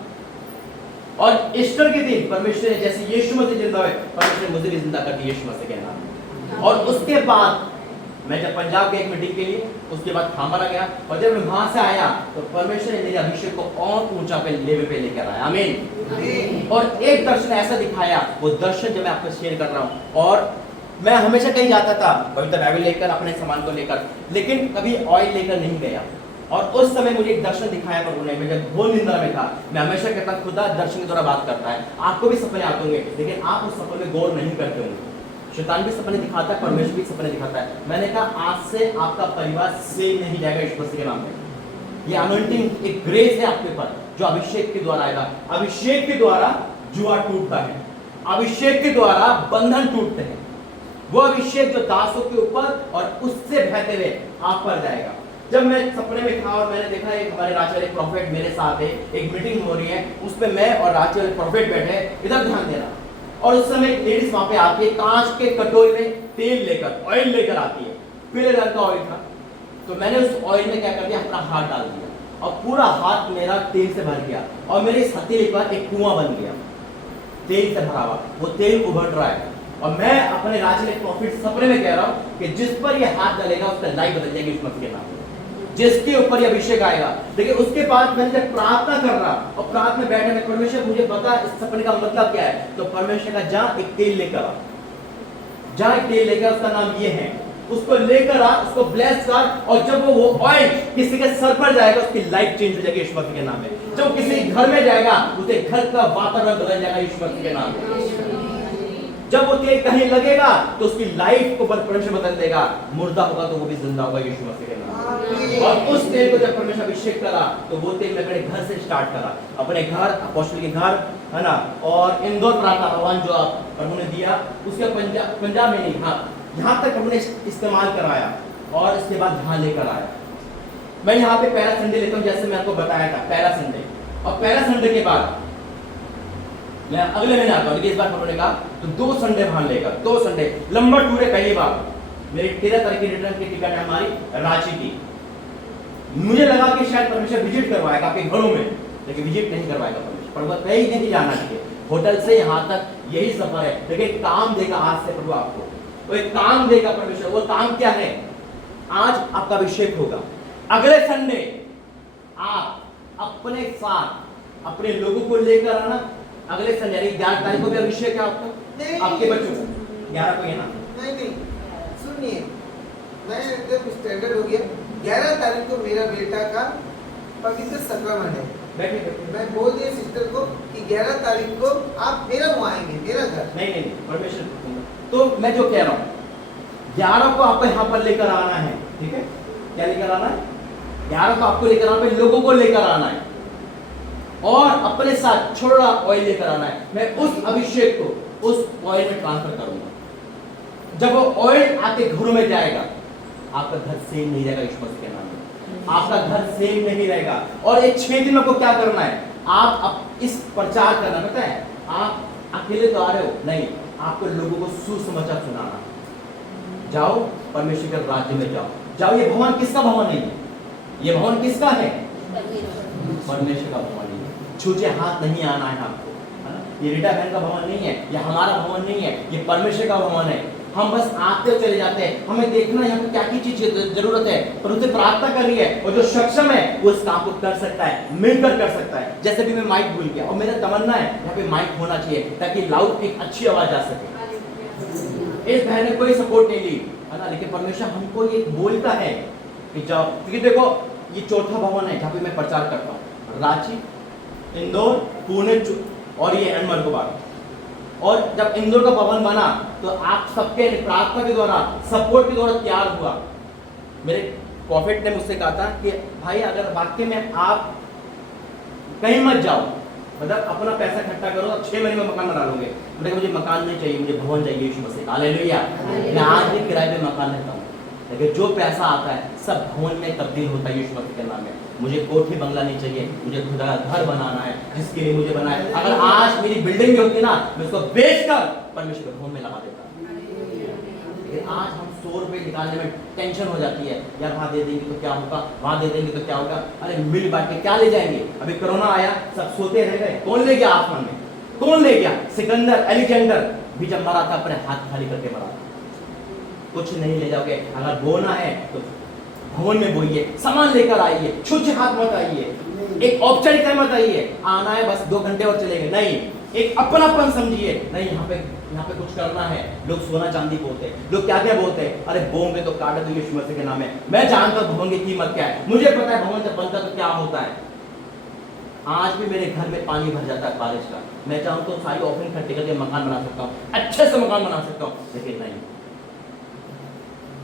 और ईस्टर के दिन परमेश्वर ने, जैसे यीशु मसीह जिंदा हुए, परमेश्वर ने मुझे भी जिंदा कर दिया यीशु मसीह के नाम। और उसके बाद मैं जब पंजाब गया एक मीटिंग के लिए, उसके बाद खामरा गया, और जब मैं वहां से आया तो परमेश्वर ने मेरे अभिषेक को और ऊंचा पे लेवल पे लेकर आया। आमीन। और एक दर्शन ऐसा दिखाया, वो दर्शन जो मैं आपको शेयर कर रहा हूँ। और मैं हमेशा कहीं जाता था पवित्र बाइबल लेकर, अपने सामान को लेकर, लेकिन कभी ऑयल लेकर नहीं गया। और उस समय मुझे एक दर्शन दिखाया प्रभु ने, मैं जब घोर निंदा में था। मैं हमेशा कहता, खुदा दर्शन के द्वारा बात करता है। आपको भी सपने आते होंगे लेकिन आप उस सपने में गौर नहीं करते होंगे। शैतान भी सपने दिखाता है, परमेश्वर भी सपने दिखाता है। मैंने कहा आज से आपका परिवार सेम नहीं जाएगा यीशु मसीह के नाम में। ये अनॉइंटिंग एक ग्रेस है आपके ऊपर जो अभिषेक के द्वारा आएगा। अभिषेक के द्वारा जुआ टूटता है, अभिषेक के द्वारा बंधन टूटते हैं। वो अभिषेक जो दासों के ऊपर और उससे बहते हुए आप पर जाएगा। जब मैं सपने में था और मैंने देखा एक हमारे राजवाले प्रॉफिट मेरे साथ है, एक मीटिंग हो रही है, उसमें मैं और राजवाले प्रॉफिट बैठे, इधर ध्यान देना। और उस समय एक लेडीज वहां पे आती है, कांच के कटोरे में तेल लेकर, ऑयल लेकर आती है। पीले रंग का ऑयल था, तो मैंने उस ऑयल में क्या कर दिया, अपना हाथ डाल दिया और पूरा हाथ मेरा तेल से भर गया और मेरे इस हथेली पर एक कुआं बन गया तेल से भरा हुआ। वो तेल उभर रहा है और मैं अपने राजवाले प्रॉफिट सपने में कह रहा हूँ कि जिस पर ये हाथ डालेगा उसका लाइफ बदल जाएगी यीशु मसीह के नाम में, जिसके ऊपर ये अभिषेक आएगा। लेकिन उसके बाद मैंने जब प्रार्थना कर रहा और प्रार्थना बैठे में, परमेश्वर मुझे बता इस सपने का मतलब क्या है। तो परमेश्वर का जा एक तेल लेकर आ, जा एक तेल लेकर, उसका नाम ये है, उसको लेकर आ, उसको ब्लेस कर। और जब वो ऑयल किसी के सर पर जाएगा उसकी लाइफ चेंज हो जाएगी यीशु मसीह के नाम में। जब किसी घर में जाएगा उसे घर का वातावरण बदल जाएगा यीशु मसीह के नाम में। जब वो तेल कहीं लगेगा तो उसकी लाइफ को परमेश्वर बदल देगा। मुर्दा होगा तो वो भी जिंदा होगा यीशु मसीह के नाम में। और उस तेल को जब परमेश्वर अभिषेक करा तो वो तेल मैं अपने घर से स्टार्ट करा, अपने घर, अपोस्टल के घर, है ना। और इंदौर प्रार्थना भवन जो आप प्रभु ने दिया, उसके पंजाब में नहीं, हाँ यहाँ तक प्रभु ने इस्तेमाल कराया। और इसके बाद यहाँ लेकर आया। मैं यहाँ पे पहला संडे लेता हूँ, जैसे मैं आपको बताया था, पहला संडे। और पहला संडे के बाद मैं अगले महीने आता हूँ, लेकिन इस बार प्रभु ने कहा तो 2 संडे वहां लेगा, 2 संडे लंबा टूर है। पहली बार मेरी 13 तारीख की रिटर्न की टिकट है हमारी रांची की। मुझे लगा कि शायद परमेश्वर विजिट करवाएगा आपके घरों में, लेकिन विजिट नहीं करवाएगा परमेश्वर। प्रभु कहीं नहीं जाना चाहिए, होटल से यहाँ तक यही सफर है, लेकिन काम देगा आज से प्रभु आपको। वो एक काम देगा परमेश्वर। वो काम क्या है? आज आपका अभिषेक होगा। अगले संडे आप अपने साथ अपने लोगों को लेकर आना। अगले संडे 11 तारीख को भी अभिषेक है आपका, आपके बच्चों को 11 को है ना? नहीं, सुनिए, मैं एकदम स्टैंडर्ड हो गया। 11 तारीख को मेरा बेटा का पवित्र संक्रमण है। मैं बोल दिया सिस्टर को कि 11 तारीख को आप मेरा वहाँ आएंगे, मेरा घर। नहीं, परमेश्वर। तो मैं जो कह रहा हूँ 11 को आपको यहाँ पर लेकर आना है, ठीक है? क्या लेकर आना है? 11 को आपको लेकर आना है, लोगों को लेकर आना है और अपने साथ छोटा ऑयल लेकर आना है। मैं उस अभिषेक को उस ऑयल में ट्रांसफर करूंगा। जब वो ऑयल आपके घरों में जाएगा, आपका घर सेम नहीं रहेगा यीशु मसीह के नाम में। आपका घर सेम नहीं रहेगा। और ये 6 दिन में आपको क्या करना है? आप इस प्रचार करना, पता है? आप अकेले तो आ रहे हो नहीं, आपको लोगों को सुसमाचार सुनाना। जाओ परमेश्वर के राज्य में जाओ। ये भवन किसका भवन नहीं है? ये भवन किसका है? परमेश्वर का भवन है। छूचे हाथ नहीं आना है आपको, है ना? ये रीटा बहन का भवन नहीं है, ये हमारा भवन नहीं है, ये परमेश्वर का भवन है। हम बस आते चले जाते हैं, हमें देखना यहाँ पे क्या की चीज की जरूरत है, पर उससे प्रार्थना कर रही है और जो सक्षम है वो इस काम को कर सकता है, मिलकर कर सकता है। जैसे भी मैं माइक भूल गया और मेरा तमन्ना है यहाँ पे माइक होना चाहिए ताकि लाउड एक अच्छी आवाज आ सके। इस बहन ने कोई सपोर्ट नहीं ली, है ना, लेकिन परमेश्वर हमको ये बोलता है कि जाओ। क्योंकि देखो ये चौथा भवन है जहाँ पे मैं प्रचार करता हूँ, रांची, इंदौर, पुणे और ये अनमरगोबाद। और जब इंदौर का भवन बना तो आप सबके प्रार्थना के द्वारा, सपोर्ट के द्वारा तैयार हुआ। मेरे प्रॉफिट ने मुझसे कहा था कि भाई अगर वाकई में आप कहीं मत जाओ, मतलब अपना पैसा इकट्ठा करो, 6 महीने में मकान बना लोगे। मुझे मकान नहीं चाहिए, मुझे भवन चाहिए यीशु मसीह। हालेलुया। मैं आज भी किराए पे मकान रहता हूँ, लेकिन जो पैसा आता है सब भवन में तब्दील होता है यीशु मसीह के नाम में। मुझे कोठी बंगला नहीं चाहिए, मुझे खुदा का घर बनाना है जिसके लिए मुझे बनाया। अगर आज मेरी बिल्डिंग भी होती ना, मैं उसको बेचकर परमेश्वर के भवन में लगा देता। लेकिन आज हम 100 रुपए निकालने में टेंशन हो जाती है, यार वहां दे देंगे तो क्या होगा, वहां दे देंगे तो क्या होगा। अरे मिल बांट के क्या ले जाएंगे। अभी कोरोना आया, सब सोते रह गए, कौन ले गया आसमान में, कौन ले गया। सिकंदर एलेक्जेंडर भी जब मरा था अपने हाथ खाली करके मरा था। कुछ नहीं ले जाओगे। अगर बोना है तो भवन में बोइए, सामान लेकर आइए, छुच्छे हाथ मत आइए, एक औपचारिकता मत आइए। आना है बस 2 घंटे और चलेंगे, नहीं, एक अपनापन समझिए। नहीं, यहाँ पे कुछ करना है। लोग सोना चांदी बोलते हैं, लोग क्या क्या बोलते हैं, अरे बोंगे तो काटे तो यीशु मसीह के नाम है। मैं जानता हूँ भवन की कीमत क्या है, मुझे पता है भवन जब बनता तो क्या होता है। आज भी मेरे घर में पानी भर जाता है बारिश का, मैं चाहूँ तो सारी ऑफरिंग इकट्ठी करके मकान बना सकता हूँ, अच्छे से मकान बना सकता हूँ, लेकिन नहीं,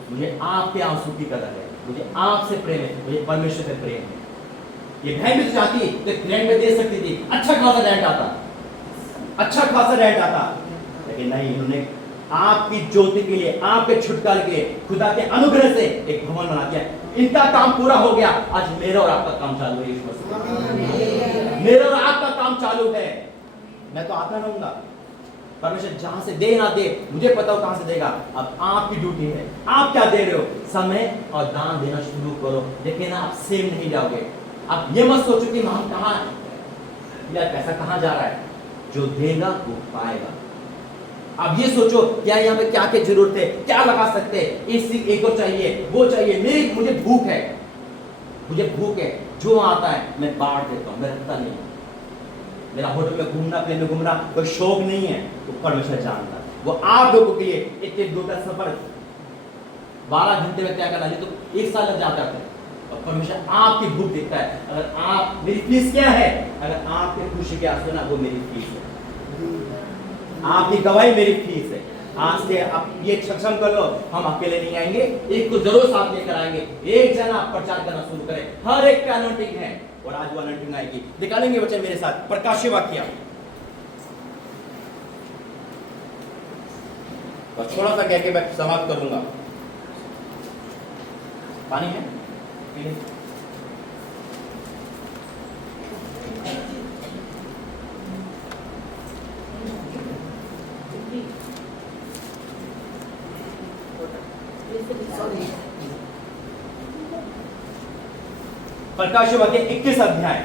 मुझे आपके आंसू की कदर है, मुझे आपसे प्रेम है, मुझे परमेश्वर से प्रेम है। ये बहन भी चाहती तो रेंट में दे सकती थी, अच्छा खासा रेंट आता, अच्छा खासा रेंट आता, लेकिन नहीं, उन्होंने आपकी ज्योति के लिए, आपके छुटकारे के लिए, खुदा के अनुग्रह से एक भवन बना दिया। इनका काम पूरा हो गया, आज मेरा और आपका काम चालू है। यीशु मसीह, मेरा और आपका काम चालू है। मैं तो आता रहूंगा, परमेश्वर जहां से दे ना दे, मुझे पता हो कहां से देगा। अब आपकी ड्यूटी है, आप क्या दे रहे हो, समय और दान देना शुरू करो, लेकिन आप सेम नहीं जाओगे। आप ये मत सोचो कि हम कहाँ, यार पैसा कहाँ जा रहा है, जो देगा वो पाएगा। आप ये सोचो क्या यहाँ पे क्या क्या जरूरत है, क्या लगा सकते हैं, इसी एक को चाहिए, वो चाहिए, मुझे भूख है, मुझे भूख है, जो आता है मैं बांट देता हूँ, मैं रखता नहीं। मेरा होटल में घूमना, प्लेन में घूमना कोई शौक नहीं है, तो परमेश्वर जानता है। वो आप लोगों के लिए इतने दूर का सफर 12 घंटे में तय करना, नहीं तो 1 साल लग जाता है। और परमेश्वर आपकी भूख देखता है। अगर आप, मेरी फीस क्या है, अगर आपके खुशी के आंसू ना, वो मेरी फीस है, आपकी गवाही मेरी फीस है। आज से आप ये सक्षम कर लो, हम अकेले नहीं आएंगे, एक को जरूर साथ लेकर आएंगे, एक जना प्रचार करना शुरू करें, हर एक का अनॉइंटिंग है, और आज वो अनॉइंटिंग आएगी। निकालेंगे वचन मेरे साथ, प्रकाशित वाक्य, बस थोड़ा सा कह के मैं समाप्त करूंगा। पानी है? प्रकाशित वाक्य 21 अध्याय,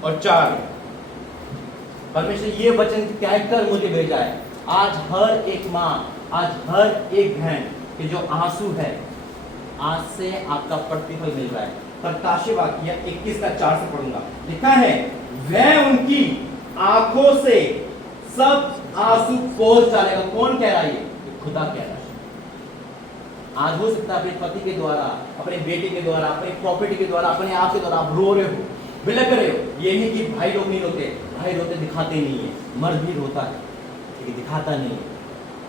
और 4, परमेश्वर ये वचन कहकर मुझे भेजा है। आज हर एक माँ, आज हर एक बहन के जो आंसू है, आज से आपका प्रतिफल मिल रहा है। प्रकाशित वाक्य 21 का 4 से पढ़ूंगा। लिखा है, वह उनकी आंखों से सब आंसू पोंछ डालेगा। कौन कह रहा है? ये खुदा कह रहा है। आज हो सकता है अपने पति के द्वारा, अपने बेटे के द्वारा, अपने प्रॉपर्टी के द्वारा, अपने आप के द्वारा आप रो रहे हो, बिलक रहे हो। ये नहीं कि भाई लोग नहीं रोते, भाई रोते दिखाते नहीं है, मर्द भी रोता है लेकिन दिखाता नहीं है।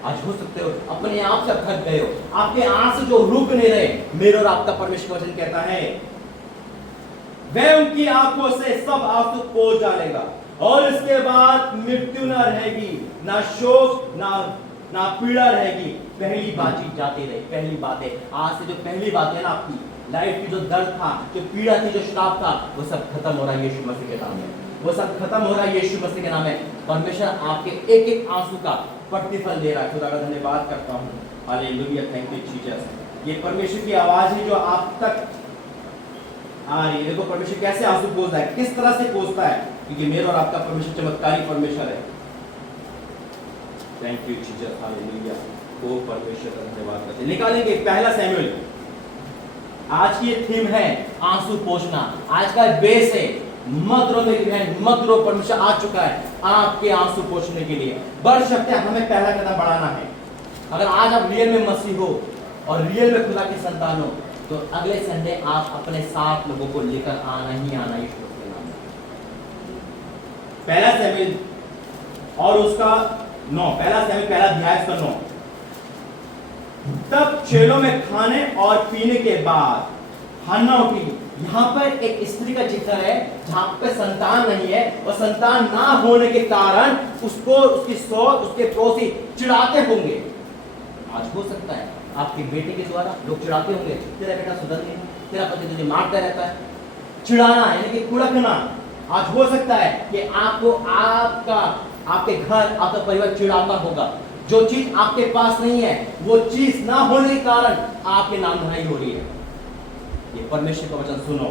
आज हो सकते हो अपने आप से थक गए हो, आपके आंसू जो रुक नहीं रहे, मेरे और आपका परमेश्वर वचन कहता है, वह उनकी आंखों से सब आंसू पोंछ डालेगा और इसके बाद मृत्यु ना रहेगी, ना शोक, ना पीड़ा रहेगी। पहली बातचीत जाती रही, पहली बातें, आज से जो पहली बातें ना आपकी लाइफ की, जो दर्द था, जो पीड़ा थी, जो श्राप था, वो सब खत्म हो रहा है यीशु मसीह के नाम में। वो सब खत्म हो रहा है यीशु मसीह के नाम में। परमेश्वर आपके एक एक आंसू का प्रतिफल दे रहा है। खुदा का धन्यवाद करता हूँ। Hallelujah, thank you Jesus. ये परमेश्वर की आवाज है जो आप तक आ रही है। देखो परमेश्वर कैसे आंसू पोंछता है, किस तरह से पोंछता है, क्योंकि मेरा और आपका परमेश्वर चमत्कारी परमेश्वर है। Thank you Jesus, hallelujah. वो परमेश्वर का धन्यवाद करते हैं। निकालेंगे पहला सैमुएल। आज की थीम है आंसू पोंछना। आज का बेस है मत रो मेरी बहन, मत रो, परमेश्वर आ चुका है आपके आंसू पोंछने के लिए। बढ़ सकते हैं, हमें पहला कदम बढ़ाना है। अगर आज आप रियल में मसीह हो और रियल में खुदा की संतान हो, तो अगले संडे आप अपने 7 लोगों को लेकर आना ही आना यीशु के नाम में। पहला सैमुएल और उसका 9, पहला सैमुएल पहला अध्याय उसका 9। तब चेलों में खाने और पीने के बाद हन्ना उठी। यहाँ पर एक स्त्री का जिक्र है जहाँ पे संतान नहीं है और संतान ना होने के कारण उसको उसकी सौत उसके पड़ोसी चिढ़ाते होंगे। आज हो सकता है आपके बेटे के द्वारा लोग चिढ़ाते होंगे, तेरा बेटा सुधर नहीं, तेरा पति तुझे मारता रहता है। चिढ़ाना यानी कि कुड़कना। आज हो सकता है कि आपको आपके घर आपका परिवार चिढ़ाता होगा। जो चीज आपके पास नहीं है वो चीज ना होने के कारण आपके नाम धराई हो रही है। ये परमेश्वर का वचन सुनो।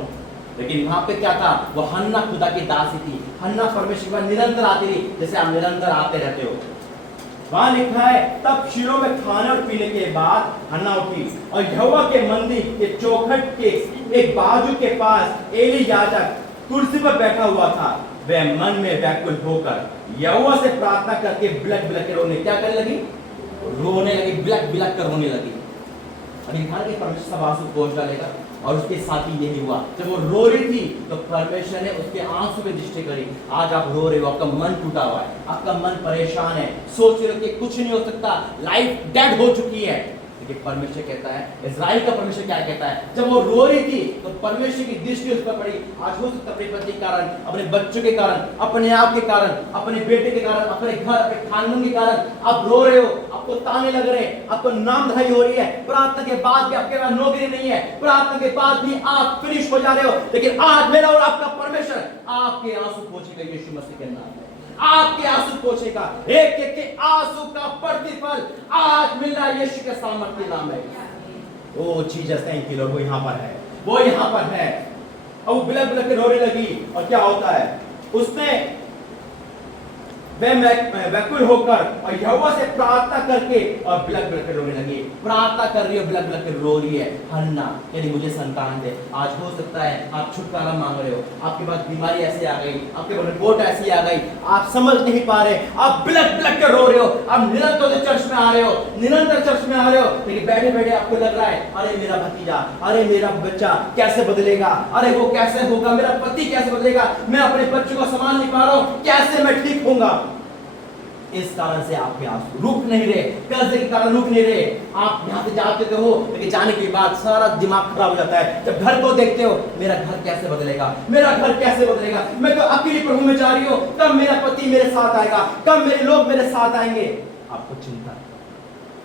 लेकिन वहां पे क्या था, वो हन्ना खुदा की दासी थी। हन्ना परमेश्वर पर निरंतर आती रही, जैसे आप निरंतर आते रहते हो। वहां लिखा है तब शीलो में खाने और पीने के बाद हन्ना उठी और यहोवा के मंदिर के चौखट के एक बाजू के पास एली याजक कुर्सी पर बैठा हुआ था। वह मन में व्याकुल होकर यहोवा से प्रार्थना करके बिलक बिलक के रोने, क्या करने लगी, रोने लगी, बिलक बिलक कर रोने लगी। अभी लिखा कि परमेश्वर सब आंसू पोंछ डालेगा और उसके साथ ही यही हुआ। जब वो रो रही थी तो परमेश्वर ने उसके आंसू पे दृष्टि करी। आज आप रो रहे हो, आपका मन टूटा हुआ है, आपका मन परेशान है, सोच रहे हो कि कुछ नहीं हो सकता, लाइफ डेड हो चुकी है। लेकिन परमेश्वर कहता है, इजराइल का परमेश्वर क्या कहता है, जब वो रो रही थी तो परमेश्वर की दृष्टि उस पर पड़ी। आज हो सकता है अपने पति के कारण, अपने बच्चों के कारण, अपने आप के कारण, अपने बेटे के कारण, अपने घर, अपने खानदान के कारण आप रो रहे हो, आपको ताने लग रहे हैं, आपको नाम धराई हो रही है। प्रार्थना के बाद भी आपके पास नौकरी नहीं है, प्रार्थना के बाद भी आप फिनिश हो जा रहे हो। लेकिन आज मेरा और आपका परमेश्वर आपके आंसू पोंछेगा यीशु मसीह के नाम में। आपके आंसू पोंछेगा, एक एक के आंसू का प्रतिफल आज मिल रहा है यीशु के सामर्थ्य के नाम में। ओ जीसस थैंक यू लॉर्ड, वो यहाँ पर है, वो यहाँ पर है। और वो बिलक बिलक के रोने लगी और क्या होता है, उसने व्याकुल होकर और यहोवा से प्रार्थना करके और बिलक बिलक के रोने लगी। प्रार्थना कर रही है, बिलक बिलक के रो रही है हन्ना, यानी मुझे संतान दे। आज हो सकता है आप छुटकारा मांग रहे हो, आपके पास बीमारी ऐसी आ गई, आपके पास रिपोर्ट ऐसी आ गई, आप समझ नहीं पा रहे, आप बिलक बिलक के रो रहे हो, आप निरंतर चर्च में आ रहे हो, निरंतर चर्च में आ रहे हो, लेकिन बैठे बैठे आपको लग रहा है अरे मेरा भतीजा, अरे मेरा बच्चा कैसे बदलेगा, अरे वो कैसे होगा, मेरा पति कैसे बदलेगा, मैं अपने बच्चों को संभाल नहीं पा रहा हूं, कैसे मैं ठीक होऊंगा। इस कारण से आपके आंसू रुक नहीं रहे, कर्जे के कारण रुक नहीं रहे। आप यहाँ से जाते तो हो, लेकिन जाने के बाद सारा दिमाग खराब हो जाता है। जब घर को देखते हो, मेरा घर कैसे बदलेगा, मेरा घर कैसे बदलेगा, मैं तो अकेली प्रभु में जा रही हूँ, कब मेरा पति मेरे साथ आएगा, कब मेरे लोग मेरे साथ आएंगे। आपको चिंता है,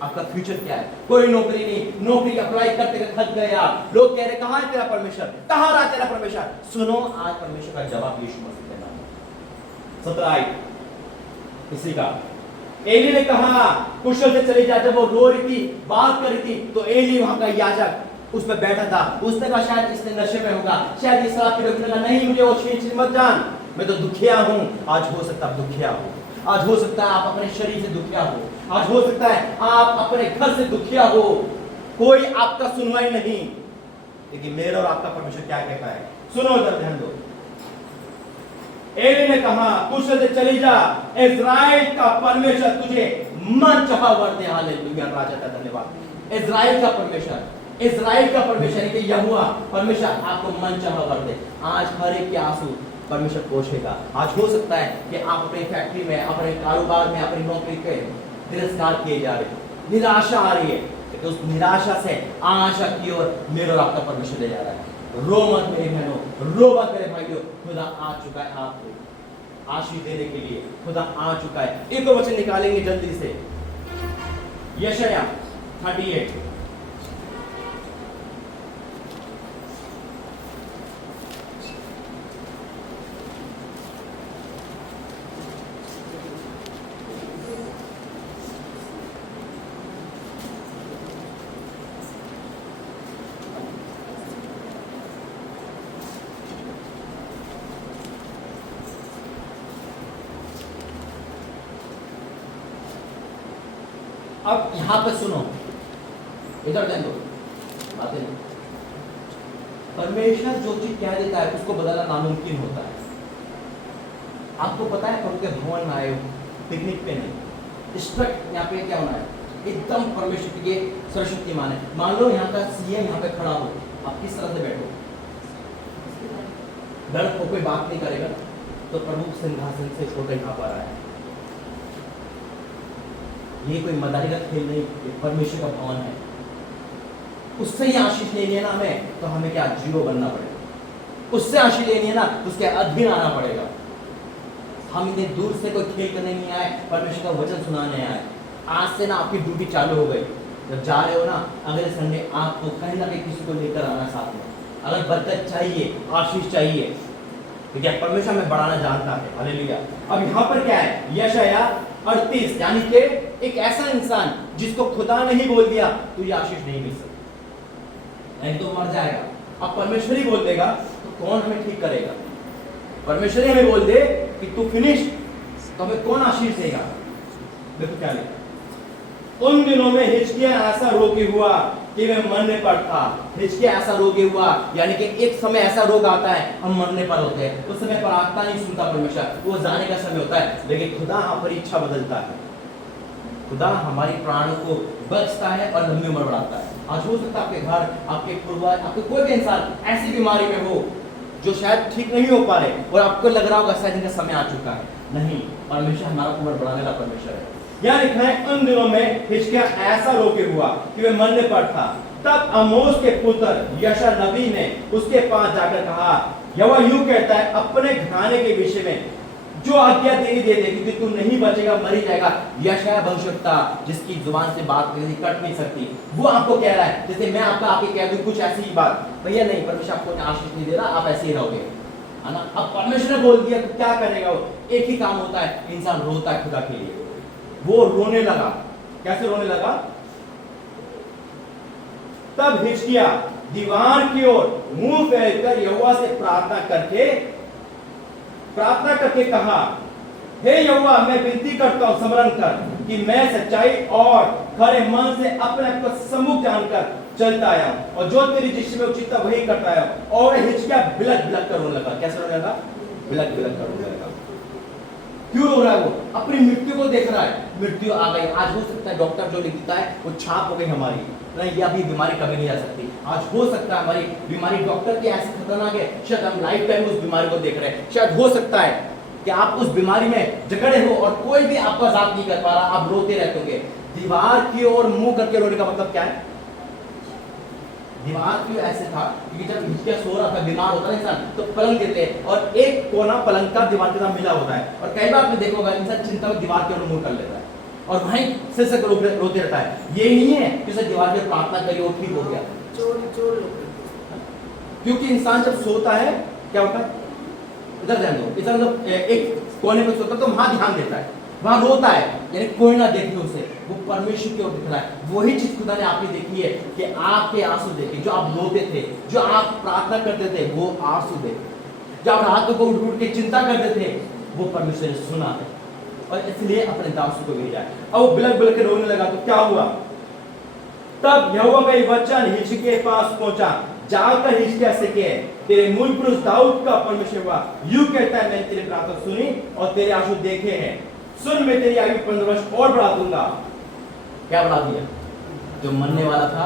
आपका फ्यूचर क्या है, कोई नौकरी नहीं, नौकरी अप्लाई करते थक गए आप, लोग कह रहे कहाँ है तेरा परमेश्वर, कहाँ रहा तेरा परमेश्वर। सुनो आज परमेश्वर का जवाब यीशु मसीह के नाम में। 17 किसी का एली ने कहा कुशल से चली जा। जब वो रो रही थी, बात कर रही थी, तो एली वहां का याजक उस पर बैठा था। उसने कहा शायद इसने नशे में होगा, शायद इस शराब पी रहा, नहीं मुझे वो छीन मत जान, मैं तो दुखिया हूं। आज हो सकता है दुखिया हो, आज हो सकता है आप अपने शरीर से दुखिया हो, आज हो सकता है आप अपने घर से दुखिया हो, कोई आपका सुनवाई नहीं। लेकिन मेरा और आपका परमेश्वर क्या कहता है, सुनो इधर ध्यान दो। एली ने कहा कुशल से चली जा, इजराइल का परमेश्वर तुझे मन चाहा वर दे। हालेलुया, राजा का धन्यवाद। इजराइल का परमेश्वर, इजराइल का परमेश्वर कि यहोवा परमेश्वर आपको मन चाहा वर दे। आज हर एक के आंसू परमेश्वर पोंछेगा। आज हो सकता है कि आप अपनी फैक्ट्री में, अपने कारोबार में, अपनी नौकरी के तिरस्कार किए जा रहे हो, निराशा आ रही है, लेकिन उस निराशा से आशा की ओर मेरा और आपका परमेश्वर ले जा रहा है। रो मत मेरे बहनों, रो मत मेरे भाइयों, खुदा आ चुका है आपको आशीष देने के लिए, खुदा आ चुका है। एक और वचन निकालेंगे जल्दी से, यशायाह 38। अब यहां पर सुनो, इधर ध्यान दो, बातें नहीं। परमेश्वर जो चीज कह देता है उसको बदलना नामुमकिन होता है। आपको पता है प्रभु के भवन में आए हो, पिकनिक पे नहीं, स्ट्रक्ट यहाँ पे क्या होना है, एकदम परमेश्वर के सरस्वती माने। मान लो यहाँ का सीएम यहाँ पे खड़ा हो, आप किस तरह से बैठो, डर को कोई बात नहीं करेगा, तो प्रभु सिंहासन से छोटे यहाँ पर आया। ये कोई मदारी का खेल नहीं, ये परमेश्वर का भवन है। उससे ही आशीष लेनी है ना हमें, तो हमें क्या जीरो बनना पड़ेगा। उससे आशीष लेनी है ना, तो उसके अधीन आना पड़ेगा। हम इतने दूर से कोई खेल करने नहीं आए, परमेश्वर का वचन सुनाने आए। आज से ना आपकी ड्यूटी चालू हो गई। जब जा रहे हो ना, अगले संडे आपको कहीं ना कहीं किसी को लेकर आना साथ में। अगर बरकत चाहिए, आशीष चाहिए, तो क्या परमेश्वर में बढ़ाना जानता है। हालेलुया। अब यहाँ पर क्या है, यशाया 38, यानी कि एक ऐसा इंसान जिसको खुदा ने ही बोल दिया तो ये आशीष नहीं मिल सकती, नहीं तो मर जाएगा। अब परमेश्वर ही बोल देगा तो कौन हमें ठीक करेगा। परमेश्वर ही हमें बोल दे कि तू फिनिश, तो हमें कौन आशीष देगा। देखो क्या लिखा, उन दिनों में हिजकिय्याह ऐसा रोगी हुआ कि वह मरने पर था। हिजकिय्याह ऐसा रोगी हुआ, यानी कि एक समय ऐसा रोग आता है हम मरने पर होते हैं, उस समय प्रार्थना नहीं सुनता परमेश्वर, वो जाने का समय होता है। लेकिन खुदा हमारी इच्छा बदलता है, खुदा हमारी प्राणों को बख्शता है और लंबी उम्र बढ़ाता है। आज हो सकता है आपके घर, आपके पूर्वज, आपके कोई भी इंसान ऐसी बीमारी में हो जो शायद ठीक नहीं हो पा रहे, और आपको लग रहा होगा शायद इनका समय आ चुका है। नहीं, परमेश्वर हमारा उम्र बढ़ाने वाला परमेश्वर है। यहाँ लिखा है, उन दिनों में हिजकिय्याह ऐसा रोगी हुआ कि वह मरने पर था। तब आमोस के पुत्र यशा नबी ने उसके पास जाकर कहा, यहोवा यूं कहता है अपने घराने के विषय में, जो आज्ञा तेरी दे देगी कि तू नहीं बचेगा, मर ही जाएगा। यशायाह भविष्यवक्ता, जिसकी जुबान से बात कभी कट नहीं सकती, वो आपको कह रहा है, जैसे मैं आपका आके कह दूं कुछ ऐसी ही बात, भैया नहीं, परमेश्वर आपको आशीष नहीं दे रहा, आप ऐसे ही रहोगे, है ना। अब परमेश्वर ने बोल दिया तो क्या करेगा वो। एक ही काम होता है, इंसान रोता है खुदा के लिए। वो रोने लगा। कैसे रोने लगा, तब हिजकिय्याह दीवार की ओर मुंह फेरकर यहोवा से प्रार्थना करके कहा, हे यहोवा, मैं विनती करता हूं स्मरण कर कि मैं सच्चाई और खरे मन से अपने आप को सम्मुख जानकर चलता आया हूं, और जो तेरी दृष्टि में उचित वही करता आया हूं। और हिजकिय्याह बिलक बिलक कर रोने लगा। कैसे रोने लगा, बिलक बिलक कर रोने लगा। क्यों रो रहा है वो, अपनी मृत्यु को देख रहा है, मृत्यु आ गई। आज हो सकता है डॉक्टर जो लिखता है वो छाप हो गई हमारी, नहीं ये अभी बीमारी कभी नहीं आ सकती। आज हो सकता है हमारी बीमारी डॉक्टर की ऐसी खतरनाक है, शायद हम लाइफ टाइम उस बीमारी को देख रहे हैं। शायद हो सकता है कि आप उस बीमारी में जकड़े हो और कोई भी आपका साथ नहीं कर पा रहा, आप रोते रहते होंगे। दीवार की ओर मुंह करके रोने का मतलब क्या है, दीवार क्यों ऐसे था, क्योंकि जब हिजकिय्याह सो रहा था, बीमार होता है इंसान, तो पलंग देते हैं और एक कोना पलंग का दीवार के साथ मिला होता है, और कई बार आपने देखा होगा इंसान चिंता में दीवार के ओर मुंह कर लेता है और वहीं से रोते रहता है। ये नहीं है कि उसे दीवार पे प्रार्थना करी और ठीक हो गया। क्योंकि इंसान जब सोता है क्या होता है, इधर ध्यान दो, इधर मतलब एक कोने पे सोता है तो वहां ध्यान देता है, वहां रोता है, यानी कोई ना देखे उसे, वो परमेश्वर की ओर दिख रहा है। वही चीज खुदा ने आपकी देखी है कि आपके आंसू देखे, जो आप रोते थे, जो आप प्रार्थना करते थे, वो आंसू देखे, जो आप रात को उठ के चिंता करते थे, वो परमेश्वर ने सुना है और इसलिए अपने दासों को भेजा है। अब वो बिलक बिलक के रोने लगा तो क्या हुआ, तब यहोवा का वचन हिजकिय्याह के पास पहुंचा, जाकर हिजकिय्याह से कहे, तेरे मूल पुरुष दाऊद का परमेश्वर हुआ यूं कहता है, मैंने तेरी प्रार्थना सुनी और तेरे आंसू देखे हैं, सुन मैं तेरी आयु 15 वर्ष और बढ़ा दूंगा। क्या बढ़ा दिया, जो मरने वाला था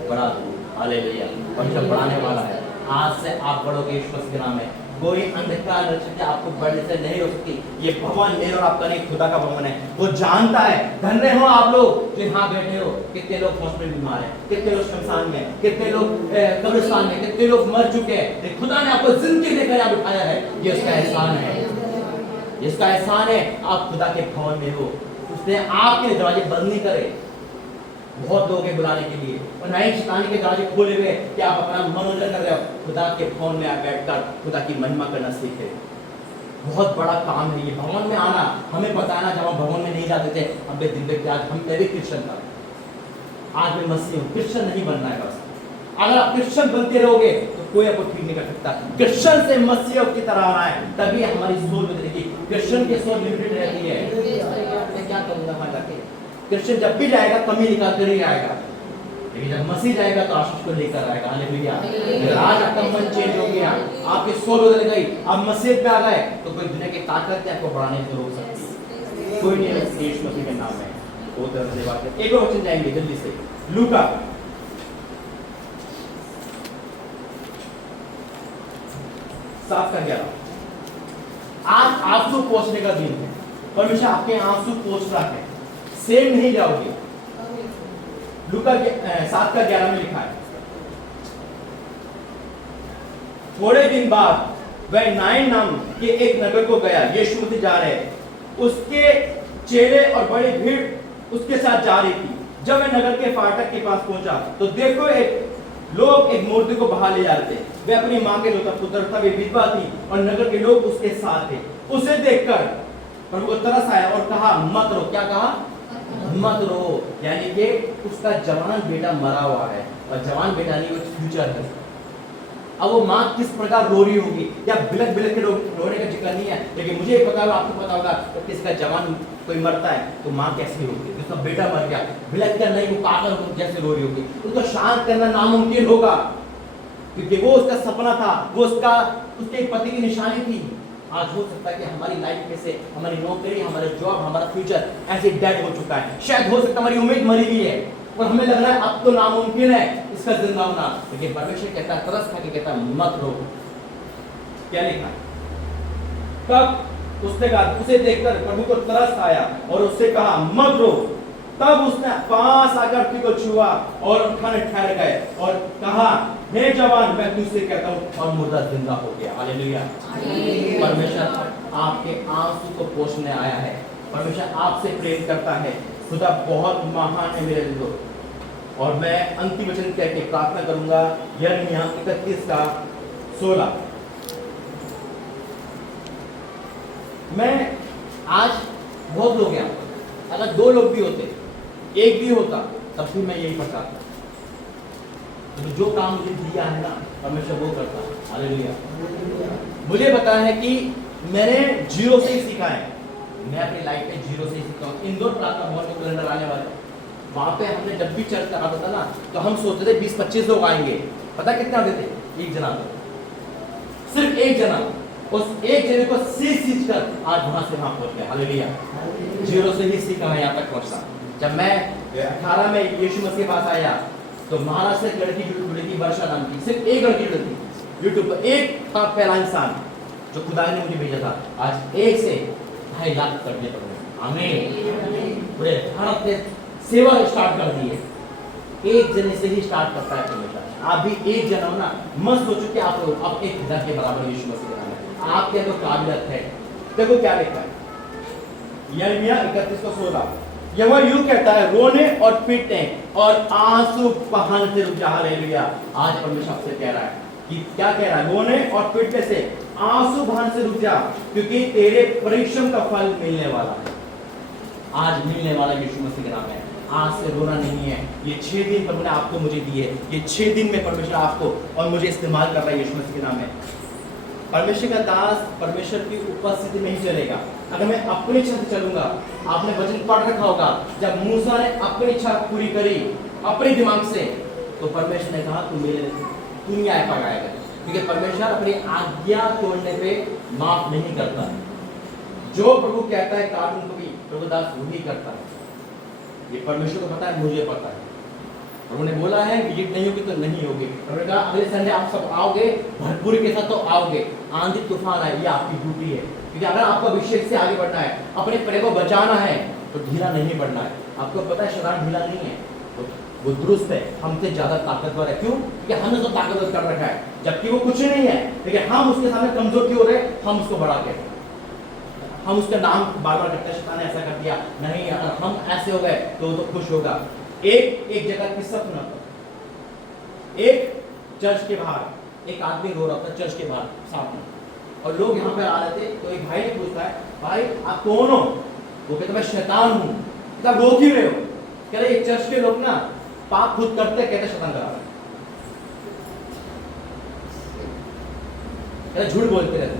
बढ़ा दूंगा। हालेलुया, परमेश्वर बढ़ाने वाला है। आज से आप बढ़ोगे यीशु के नाम में। कोई अंधकार नक्षत्र आपको बढ़ने से नहीं रोक सकती। ये भगवान मेरा और आपका नहीं, खुदा का भगवान है। वो जानता है। धन्य हो आप लोग जो यहाँ बैठे हो। कितने लोग हॉस्पिटल बीमार हैं, कितने लोग शमशान में, कितने लोग कब्रिस्तान में, कितने लोग मर चुके हैं। खुदा ने आपको जिंदगी देकर यहाँ बिठाया है, ये उसका एहसान है, इसका एहसान है। आप खुदा के भवन में हो, उसने आपके दरवाजे बंद नहीं करे। बहुत लोग हैं बुलाने के लिए और नए शैतान के दरवाजे खोले हुए कि आप अपना मनोरंजन कर रहे हो। खुदा के भवन में आप बैठकर खुदा की महिमा करना सीखे। बहुत बड़ा काम है ये भवन में आना। हमें पता है ना, जब हम भवन में नहीं जाते थे, हम दिन में आज हम भी क्रिश्चियन था, आज मैं मसीह हूँ। क्रिश्चियन नहीं बनना है बस। अगर आप क्रिश्चियन बनते रहोगे तो कोई आपको ठीक नहीं कर सकता। क्रिश्चियन से मसीह की तरह आना है, तभी हमारी सोच बदलेगी। क्रिश्चियन की सोच लिमिटेड रहती है, मैं क्या करूँगा वहाँ जाके। क्रिश्चियन जब भी जाएगा कमी निकाल कर ही आएगा, लेकिन जब मसीह जाएगा तो आशीष को लेकर आएगा। हालेलुया। आज आपका मन चेंज हो गया, आपकी सोच बदल गई, आप मसीह पे आ गए, तो कोई दुनिया की ताकत आपको बढ़ाने से रोक सकती है, कोई नहीं। यीशु मसीह के नाम में बहुत धन्यवाद है। एक और वचन जाएंगे जल्दी से, लूका 7:11। आज आंसू पोंछने का दिन है। परमेश्वर आपके आंसू पोंछ रहा है। सेम नहीं जाओगे। लूका 7:11 में लिखा है, थोड़े दिन बाद वह नाइन नाम के एक नगर को गया। यीशु मसीह जा रहे, उसके चेले और बड़ी भीड़ उसके साथ जा रही थी। जब वह नगर के फाटक के पास पहुंचा तो देखो लोग एक मूर्ति को बाहर ले जा रहे थे। वे अपनी मां के जोता पुत्र था, वे विधवा थी और नगर के लोग उसके साथ थे। उसे देखकर प्रभु को तरस आया और कहा मत रो। क्या कहा? मत रो। यानी कि उसका जवान बेटा मरा हुआ है और जवान बेटा नहीं, वो फ्यूचर है। अब वो माँ किस प्रकार रो रही होगी, या बिलक बिलक के रोने का जिक्र नहीं है, लेकिन मुझे पता होगा, आपको पता होगा तो किसका जवान कोई मरता है तो माँ कैसी होगी, जिसका बेटा मर गया बिलक क्या नहीं, वो पागल जैसे रो रही होगी। उसको शांत करना नामुमकिन होगा, क्योंकि वो उसका सपना था, वो उसके पति की निशानी थी। आज हो सकता है कि हमारी लाइफ में से हमारी नौकरी, हमारा जॉब, हमारा फ्यूचर ऐसे डेड हो चुका है। शायद हो सकता है हमारी उम्मीद मरी हुई है और हमें लग रहा है अब तो नामुमकिन है इसका जिंदा होना, लेकिन परमेश्वर कहता है, तरस खा के कहता है मत रो। क्या लिखा? तब उसने कहा, उसे देखकर प्रभु को तरस आया और उससे कहा मत रो। तब उसने पास आकर पृथ्वी को छुआ और उठाने ठहर गए और कहा हे जवान, मैं तुझसे कहता हूँ, और मुर्दा जिंदा हो गया। हालेलुया। परमेश्वर आपके आंसू को पोंछने आया है। परमेश्वर आपसे प्रेम करता है। खुदा बहुत महान है मेरे दोस्त। और मैं अंतिम वचन कह के प्रार्थना करूंगा, यिर्मयाह 31:16। मैं आज बहुत लोग हैं, अगर 2 लोग भी होते, 1 भी होता, तब भी मैं यही करता। तो जो काम मुझे दिया है ना, परमेश्वर वो करता। हालेलुया। मुझे पता है कि मैंने 0 से ही सीखा है। मैं अपनी लाइफ में 0 से ही सीखता हूँ। इंदौर प्रार्थना भवन में कैलेंडर आने वाले, वहाँ पे हमने जब भी चर्च कराता था ना, तो हम सोचते थे 20-25 लोग आएंगे। पता कितने आते थे? 1 जना, सिर्फ 1 जना। उस 1 जने को सींच कर आज वहाँ से वहाँ पहुँच गए। हालेलुया। 0 से ही सीखा है यहाँ तक पहुँचना। जब मैं 18 में यीशु मसीह के पास आया तो महाराष्ट्र से एक लड़की जुड़ी थी, वर्षा नाम की, सिर्फ 1 लड़की जुड़ी थी। यूट्यूब पर 1 था पहला इंसान जो खुदा ने मुझे भेजा था। आज 1 से 2.5 लाख कर दिया पड़े। आमीन। पूरे भारत में सेवा स्टार्ट कर दी है। 1 जने से ही स्टार्ट करता है परमेश्वर। आप भी 1 जना हो ना, मत सोचो कि आप 1,000 के बराबर यीशु मसीह का नाम है। आपके अंदर काबिलियत है। देखो क्या लिखा है यिर्मयाह 31:16। यह यूं कहता है, रोने और पीटने और आंसू बहाने से रुक जा। हालेलुया। आज परमेश्वर आपसे कह रहा है कि क्या कह रहा है? रोने और पीटने से, आंसू बहाने से रुक जा, क्योंकि तेरे परिश्रम का फल मिलने वाला है। आज मिलने वाला यीशु मसीह के नाम है। आज से रोना नहीं है। ये 6 दिन प्रभु ने आपको मुझे दिए। ये 6 दिन में परमेश्वर आपको और मुझे इस्तेमाल कर रहा है यीशु मसीह के नाम में। परमेश्वर का दास परमेश्वर की उपस्थिति में ही चलेगा। अगर मैं अपनी इच्छा से चलूंगा, आपने वचन पढ़ रखा होगा, जब मूसा ने अपनी इच्छा पूरी करी अपने दिमाग से, तो परमेश्वर ने कहा तू नहीं आ पाएगा, क्योंकि परमेश्वर अपनी आज्ञा तोड़ने पे माफ नहीं करता। जो प्रभु कहता है कानून को भी प्रभु दास वही करता है। ये परमेश्वर को पता है, मुझे पता है। प्रभु ने बोला है विजिट नहीं होगी तो नहीं होगी। प्रभु ने कहा अगले संडे आप सब आओगे भरपूरी के साथ, तो आओगे। आंधी तूफान है, ये आपकी ड्यूटी है, क्योंकि अगर आपको अभिषेक से आगे बढ़ना है, अपने प्रे को बचाना है, तो ढीला नहीं बढ़ना है। आपको पता है शैतान ढीला नहीं है, वो दुरुस्त है, हमसे ज्यादा ताकतवर है। क्यों? क्योंकि हमने तो ताकतवर कर रखा है, जबकि वो कुछ नहीं है, लेकिन हम उसके सामने कमजोर क्यों हो रहे? हम उसको बढ़ा के, हम उसका नाम बार बार करते, शैतान ने ऐसा कर दिया, नहीं अगर हम ऐसे हो गए तो खुश होगा। एक जगह की सपना, एक चर्च के बाहर एक आदमी रो रहा था, चर्च के बाहर सामने, और लोग यहाँ पे आ रहे थे। तो एक भाई ने पूछता है, भाई आप कौन हो? वो कहता मैं शैतान हूँ। तब रो क्यों रहे हो? कह रहे ये चर्च के लोग ना पाप खुद करते, कहते शैतान करा रहा है, झूठ बोलते रहते,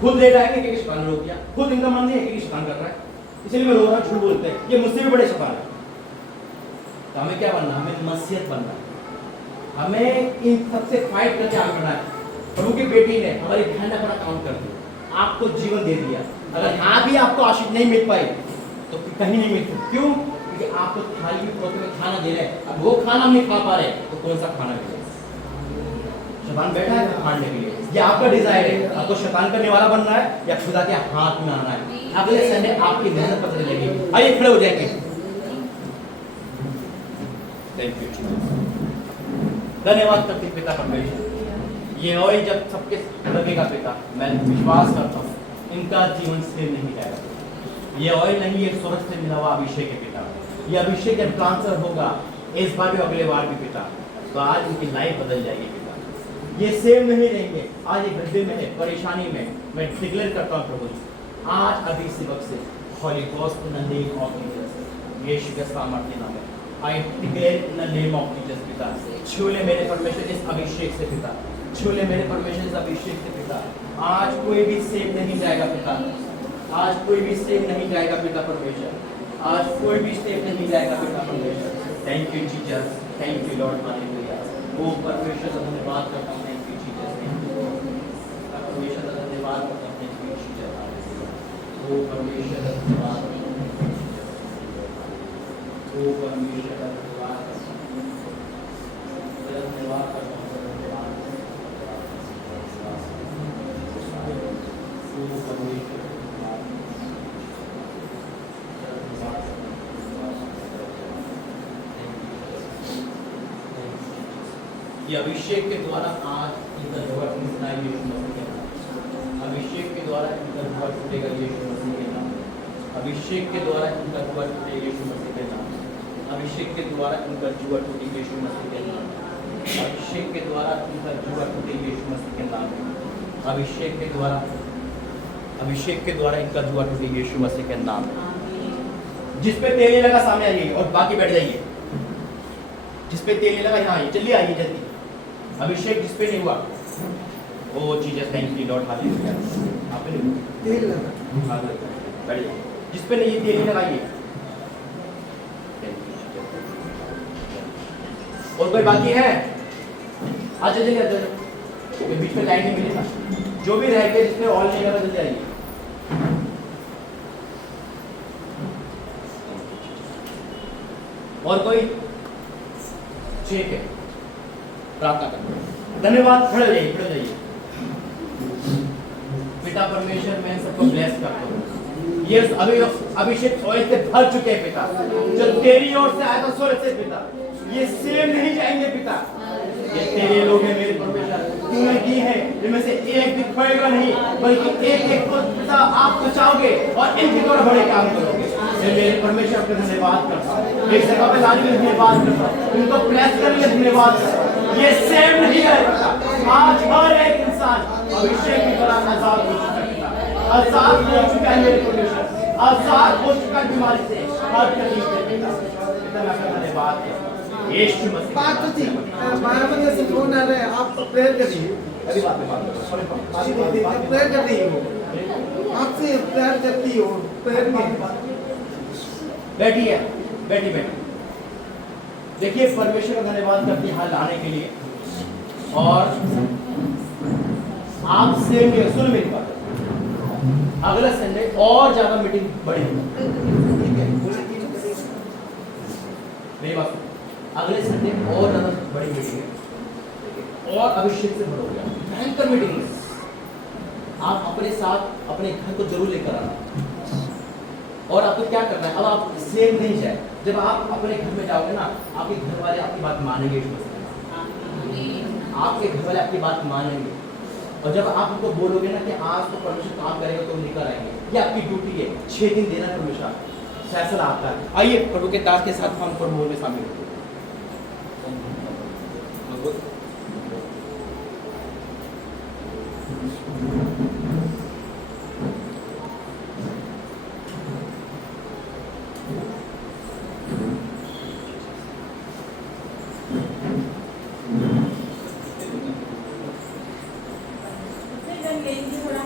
खुद ले रहा है कि शैतान रोक दिया, खुद इनका मन नहीं है कि शैतान कर रहा है, इसलिए मैं रो रहा हूँ, झूठ बोलते हैं, ये मुझसे भी बड़े शैतान है। तो हमें क्या बनना? हमें मसीहत बनना है। हमें इन सबसे फाइट करके आगे बढ़ना है। प्रभु की बेटी ने हमारी बहन ने बड़ा काम कर दिया, आपको जीवन दे दिया। अगर यहाँ भी आपको आशीष नहीं मिल पाई तो कहीं नहीं मिलती। क्यों? क्योंकि आपको थाली में खाना दे रहे हैं, अब वो खाना हम नहीं खा पा रहे तो कौन सा खाना मिलेगा? शैतान बैठा है खाने के लिए। ये आपका डिजायर है, आपको शैतान का निवाला बनना है या खुदा के हाथ में आना है। अगले संडे आपकी मेहनत पता चलेगी। आइए खड़े हो जाएंगे। थैंक यू धन्यवाद करते पिता परमेश्वर। ये ऑयल जब सबके लगेगा पिता, मैं विश्वास करता हूँ इनका जीवन स्थिर नहीं जाएगा। ये ऑयल नहीं, ये स्वर्ग से मिला हुआ अभिषेक है पिता। ये अभिषेक जब ट्रांसफर होगा इस बार भी अगले बार भी पिता, तो आज इनकी लाइफ बदल जाएगी पिता। ये सेम नहीं रहेंगे। आज एक गड्ढे में है, परेशानी में, मैं डिक्लेयर करता हूँ प्रभु जी, आज अभी इसी वक्त से holy ghost in the name of Jesus, Yeshu के सामर्थ्य नाम में I declare in the name of Jesus पिता। छू ले मेरे परमेश्वर इस अभिषेक से पिता, छू ले मेरे परमेश्वर इस अभिषेक से पिता। आज कोई भी सेव नहीं जाएगा पिता, आज कोई भी सेव नहीं जाएगा पिता परमेश्वर, आज कोई भी सेव नहीं जाएगा पिता परमेश्वर। Thank you Jesus, thank you lord, hallelujah. ओ परमेश्वर का धन्यवाद करता हूँ, thank you Jesus, thank you परमेश्वर का धन्यवाद करता हूँ, थैंक यू जीसस। ओ परमेश्वर का धन्यवाद करता हूँ, ओ परमेश्वर का धन्यवाद करता हूँ, धन्यवाद करता हूँ, धन्यवाद ओ परमेश्वर ये अभिषेक के द्वारा आज इनका जुआ टूटना यीशु मसीह के नाम, अभिषेक के द्वारा इनका जुआ टूटेगा यीशु मसीह के नाम, अभिषेक के द्वारा इनका जुआ टूटेगा यीशु मसीह के नाम, अभिषेक के द्वारा इनका जुआ टूटेगा यीशु मसीह के नाम, अभिषेक के द्वारा इनका जुआ टूटेगा यीशु मसीह के नाम, अभिषेक के द्वारा इनका जुआ टूटेगा यीशु मसीह के नाम। जिस पे तेल नहीं लगा सामने आइए और बाकी बैठ जाइए। जिस पे तेल नहीं लगा यहाँ आइए, चलिए आइए जल्दी। अभिषेक जिस पे नहीं हुआ, ओ Jesus thank you lord, hallelujah. आप पे नहीं तेल लगा, बैठिए। जिस पे नहीं तेल नहीं लगाइए। और कोई बाकी है? अच्छा चलिए अच्छा, बीच में लाइन नहीं मिलेगा। जो भी रह गए जिसमें ऑल नहीं लगा जल्दी आइए। और कोई? ठीक है, प्रार्थना करें। धन्यवाद, खड़े हो जाइए, खड़े हो जाइए। पिता परमेश्वर मैं सबको ब्लेस करता हूँ। ये अभिषेक ऑयल से भर चुके हैं पिता, जो तेरी ओर से आया था स्वर्ग से पिता, ये सेम नहीं जाएंगे पिता। ये तेरे लोग हैं मेरे परमेश्वर, तूने दी है, इनमें से एक भी खोएगा नहीं, बल्कि एक एक को पिता आप बचाओगे और इनके द्वारा बड़े काम करोगे। मैं मेरे परमेश्वर का धन्यवाद करता हूँ, एक जगह पे लाने के लिए धन्यवाद करता हूँ, उनको ब्लेस करने के लिए धन्यवाद करता हूँ। ये सेम नहीं है। आज हर एक इंसान अभिषेक की तरह आजाद हो चुका है, आजाद हो चुका है मेरे परमेश्वर, आजाद हो चुका है बीमारी से, हर तकलीफ से पिता। पिता मैं आपका धन्यवाद करता हूँ, यीशु मसीह। बात तो थी, 12 बजे से फोन आ रहे हैं, आप प्रेयर करिए। अभी बात में प्रेयर कर रही हो, आपसे प्रेयर करती हो, प्रेयर में बैठिए, बैठी बैठी। देखिए परमेश्वर का धन्यवाद करते हैं लाने के लिए। और आपसे सुन मेरी बात, अगला संडे और ज्यादा मीटिंग बढ़ेगी, ठीक है? मेरी बात, अगले संडे और ज्यादा बड़ी मीटिंग है और अभिषेक से भरोगे, भयंकर मीटिंग है। आप अपने साथ अपने घर को जरूर लेकर आना। और आपको क्या करना है, अब आप सेम नहीं जाए। जब आप अपने घर में जाओगे ना, आपके घर वाले आपकी बात मानेंगे, आपके घर वाले आपकी बात मानेंगे। और जब आप उनको बोलोगे ना कि आज तो परमेश्वर काम करेगा तो निकल आएंगे, ये आपकी ड्यूटी है। 6 दिन देना परमेश्वर, फैसला आपका है। आइए प्रभु के दास के साथ हम प्रभु में शामिल होते हैं।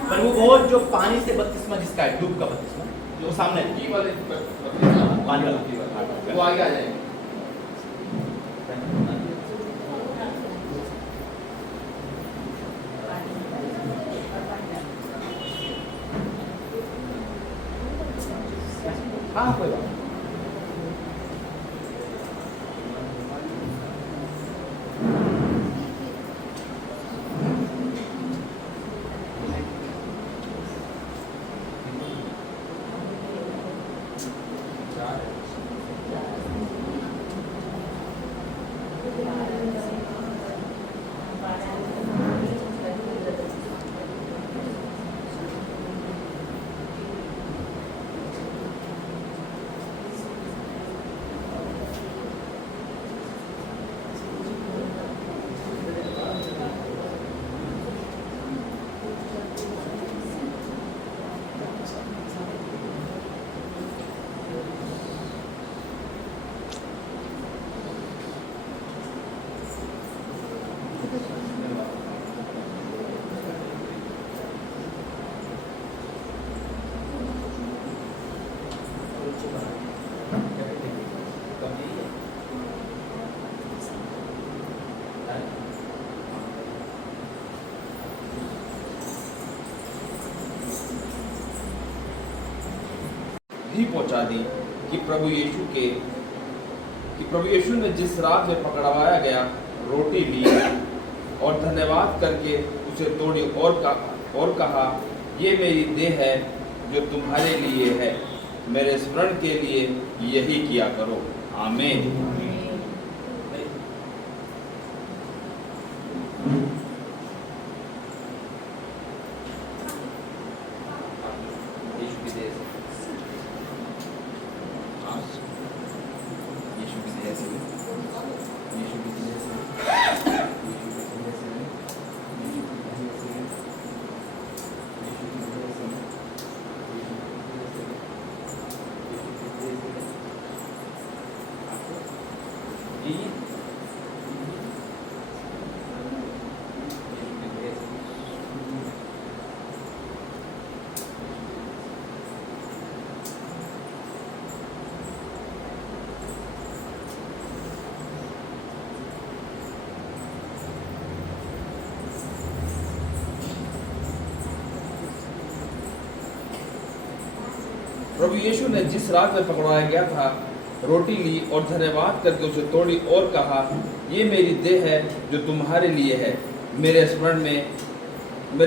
प्रभु वो जो पानी से बपतिस्मा जिसका है, डूब का बपतिस्मा, जो सामने है, पानी वाला, वो आगे आ जाएगा। हाँ कोई बात। भी पहुंचा दी कि प्रभु यीशु ने जिस रात में पकड़वाया गया रोटी ली और धन्यवाद करके उसे तोड़ी और कहा, ये मेरी देह है जो तुम्हारे लिए है, मेरे स्मरण के लिए यही किया करो। आमीन। यीशु की देह प्रभु यीशु ने जिस रात में पकड़वाया गया था रोटी ली और धन्यवाद करके उसे तोड़ी और कहा, ये मेरी देह है जो तुम्हारे लिए है, मेरे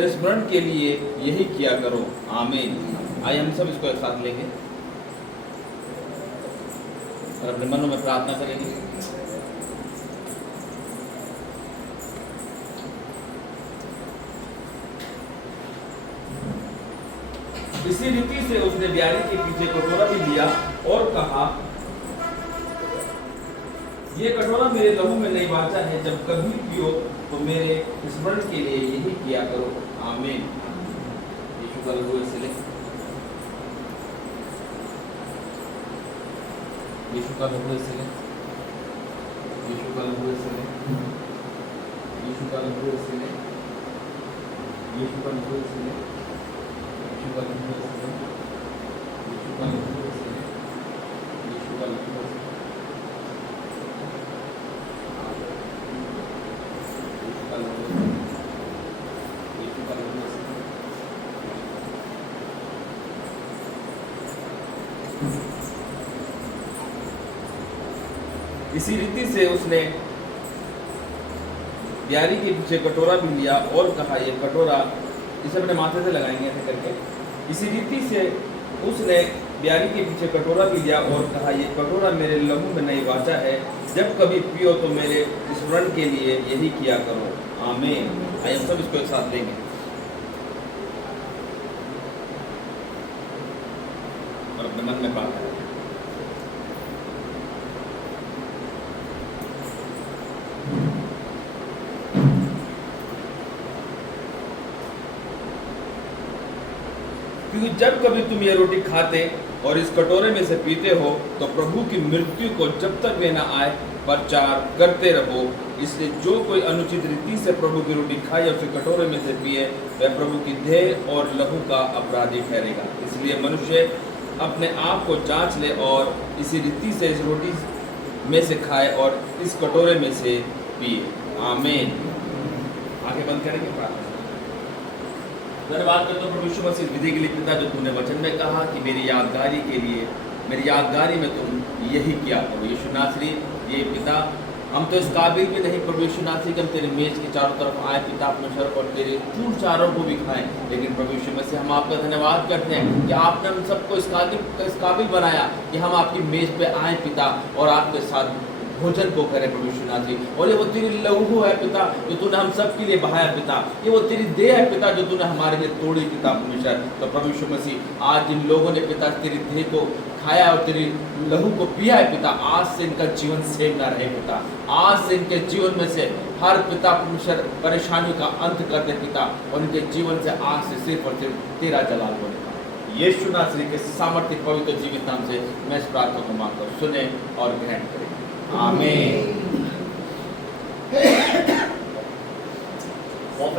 स्मरण के लिए यही किया करो। आमीन। आइए हम सब इसको एक साथ लेंगे और अपने मनों में प्रार्थना करेंगे। इसी रीति से उसने ब्यारी के पीछे कटोरा भी लिया और कहा, ये कटोरा मेरे लहू में नई वाचा है, जब कभी पियो तो मेरे स्मरण के लिए यही किया करो। आमीन। यीशु का लहू ऐसे ले, यीशु का लहू ऐसे ले, यीशु का लहू ऐसे ले, यीशु का लहू ऐसे ले, यीशु का लहू ऐसे ले, यीशु का लहू ऐसे ले, यीशु का लहू ऐसे ले, यीशु का लहू ऐसे ले। इसी रीति से उसने ब्यारी के पीछे कटोरा भी लिया और कहा, ये कटोरा, इसे अपने माथे से लगाएंगे ऐसे करके। इसी रीति से उसने ब्यारी के पीछे कटोरा भी लिया और कहा, ये कटोरा मेरे लहू में नई वाचा है, जब कभी पियो तो मेरे स्मरण के लिए यही किया करो। आमीन। आइए हम सब इसको एक साथ लेंगे और अपने मन में प्रार्थना करें। क्योंकि जब कभी तुम ये रोटी खाते और इस कटोरे में से पीते हो तो प्रभु की मृत्यु को जब तक वे न आए प्रचार करते रहो। इसलिए जो कोई अनुचित रीति से प्रभु की रोटी खाए और उसे कटोरे में से पिए, वह प्रभु की देह और लहू का अपराधी ठहरेगा। इसलिए मनुष्य अपने आप को जांच ले और इसी रीति से इस रोटी में से खाए और इस कटोरे में से पिए। आमीन। आंखें बंद करेंगे, प्रार्थना। धन्यवाद करता हूँ प्रभु यीशु मसीह विधि के लिए पिता, जो तुमने वचन में कहा कि मेरी यादगारी में तुम यही किया करो। यीशु नासरी, ये पिता, हम तो इस काबिल भी नहीं प्रभु यीशु नासरी कि हम तेरे मेज के चारों तरफ आए पिता अपने सर और तेरे चूर चारों को भी खाएं, लेकिन प्रभु यीशु मसीह हम आपका धन्यवाद करते हैं कि आपने हम सबको इस काबिल बनाया कि हम आपकी मेज पे आए पिता और आपके साथ भोजन को करें प्रभु यीशु नासरी। और ये वो तेरी लहू है पिता जो तूने हम सब के लिए बहाया पिता, ये वो तेरी देह है पिता जो तूने हमारे लिए तोड़ी पिता परमेश्वर। तो प्रभु यीशु मसीह, आज जिन लोगों ने पिता तेरी देह को खाया और तेरी लहू को पिया है पिता, आज से इनका जीवन सेम ना रहे पिता, आज से इनके जीवन में से हर पिता परमेश्वर परेशानियों का अंत कर दे पिता, और इनके जीवन से आज से सिर्फ और सिर्फ तेरा जलाल बोले। यीशु नासरी के सामर्थ्य पवित्र जीवित नाम से मैं इस प्रार्थना को मांगता हूँ, सुने और ग्रहण करें। आमीन।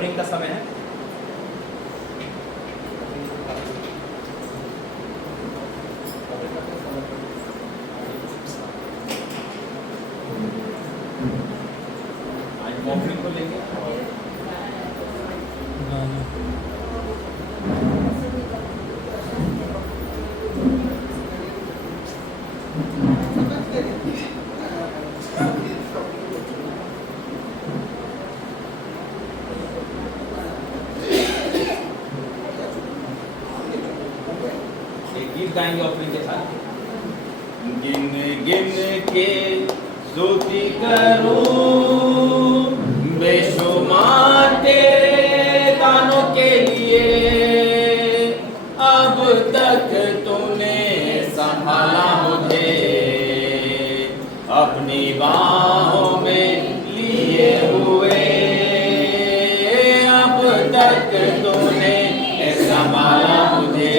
ऑफरिंग का समय है। आज ऑफरिंग को लेंगे एक गीत गाएंगे ऑफरिंग के साथ। गिन गिन के स्तुति करूं बेशुमार तेरे दानों के लिए, अब तक तूने संभाला मुझे अपनी बाहों में लिए हुए, अब तक तूने संभाला मुझे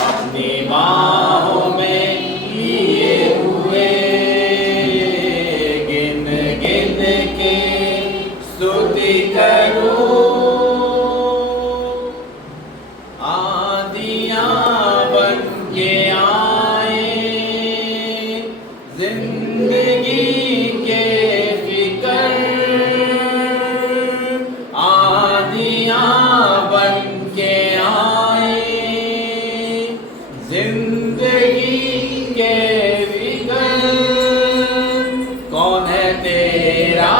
अपनी बाहों में लिए हुए। गिन गिन के स्तुति करूं आदियां बन के आए जिंदगी के फिकर, आदियां बन के आए जिंदगी के फिकर। कौन है तेरा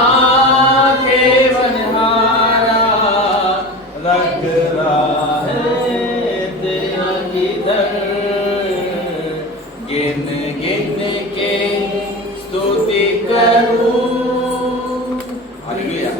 केवनहारा, रख रहा है तेरा किधर। गिन गिन के स्तुति करूं। Hallelujah.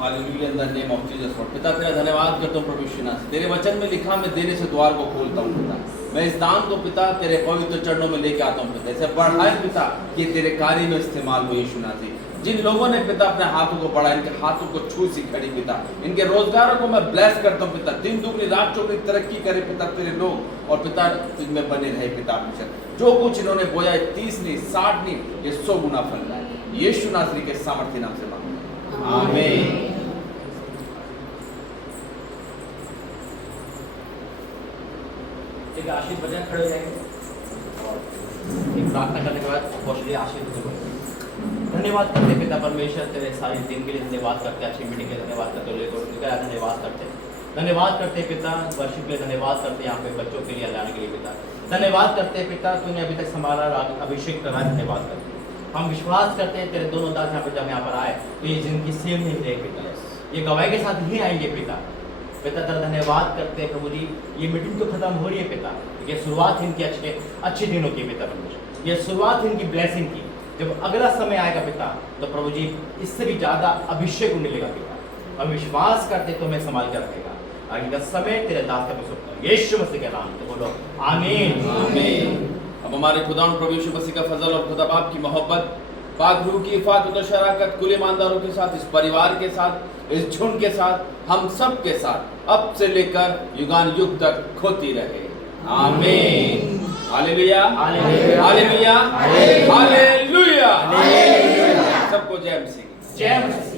Hallelujah in the name of Jesus Lord. पिता तेरा धन्यवाद करता हूं प्रभु यीशु नाम। तेरे वचन में लिखा मैं देने से द्वार को खोलता हूं पिता। मैं इस दान को पिता तेरे पवित्र चरणों में लेके आता हूं पिता। इसे बढ़ाए पिता कि तेरे कार्य में इस्तेमाल हो यीशु नाम। जिन लोगों ने पिता अपने हाथों को बढ़ा, इनके हाथों को छू सी खड़ी पिता, इनके रोजगारों को मैं ब्लेस करता हूं पिता। दिन दुगनी रात चौगनी तरक्की करे पिता तेरे लोग, और पिता तुझमें बने रहे पिता हमेशा। जो कुछ इन्होंने बोया 30 नहीं 60 नहीं, ये 100 गुना फल रहा है। यीशु नासरी के सामर्थ्य नाम से मांगते हैं, आमीन। एक आशीष बजाय खड़े हो जाएंगे और एक प्रार्थना करने के बाद पहुंचलिए आशीष बजाय। धन्यवाद करते पिता परमेश्वर तेरे सारी दिन के लिए धन्यवाद करते, अच्छी मीटिंग के लिए धन्यवाद करते, धन्यवाद करते, धन्यवाद करते पिता वर्षिप के लिए धन्यवाद करते, यहाँ पे बच्चों के लिए लाने के लिए पिता धन्यवाद करते पिता। तूने अभी तक संभाला, अभिषेक करना, धन्यवाद करते। हम विश्वास करते हैं तेरे दोनों दास यहाँ पे जब यहाँ पर आए तो ये जिंदगी सेव नहीं रहे पिता, ये गवाही के साथ ही आएंगे पिता। पिता तेरा धन्यवाद करते हैं प्रभु जी। ये मीटिंग तो खत्म हो रही है पिता, ये शुरुआत इनकी अच्छे दिनों की पिता परमेश्वर, ये शुरुआत इनकी ब्लेसिंग की। जब अगला समय आएगा पिता तो प्रभु जी इससे भी ज़्यादा अभिषेक मिलेगा पिता। हम विश्वास करते तो मैं संभाल कर रखेगा। आगे का समय तेरे दास का प्रसुप्त यीशु मसीह के नाम से बोलो आमीन आमीन। अब हमारे खुदावंद प्रभु यीशु मसीह का फजल और खुदा बाप की मोहब्बत, पाक रूह की इफात और शराकत कुल ईमानदारों के साथ, इस परिवार के साथ, इस झुंड के साथ, हम सब के साथ अब से लेकर युगान युग तक होती रहे, आमीन। Hallelujah hallelujah hallelujah. सबको जय मसीह। जय मसीह।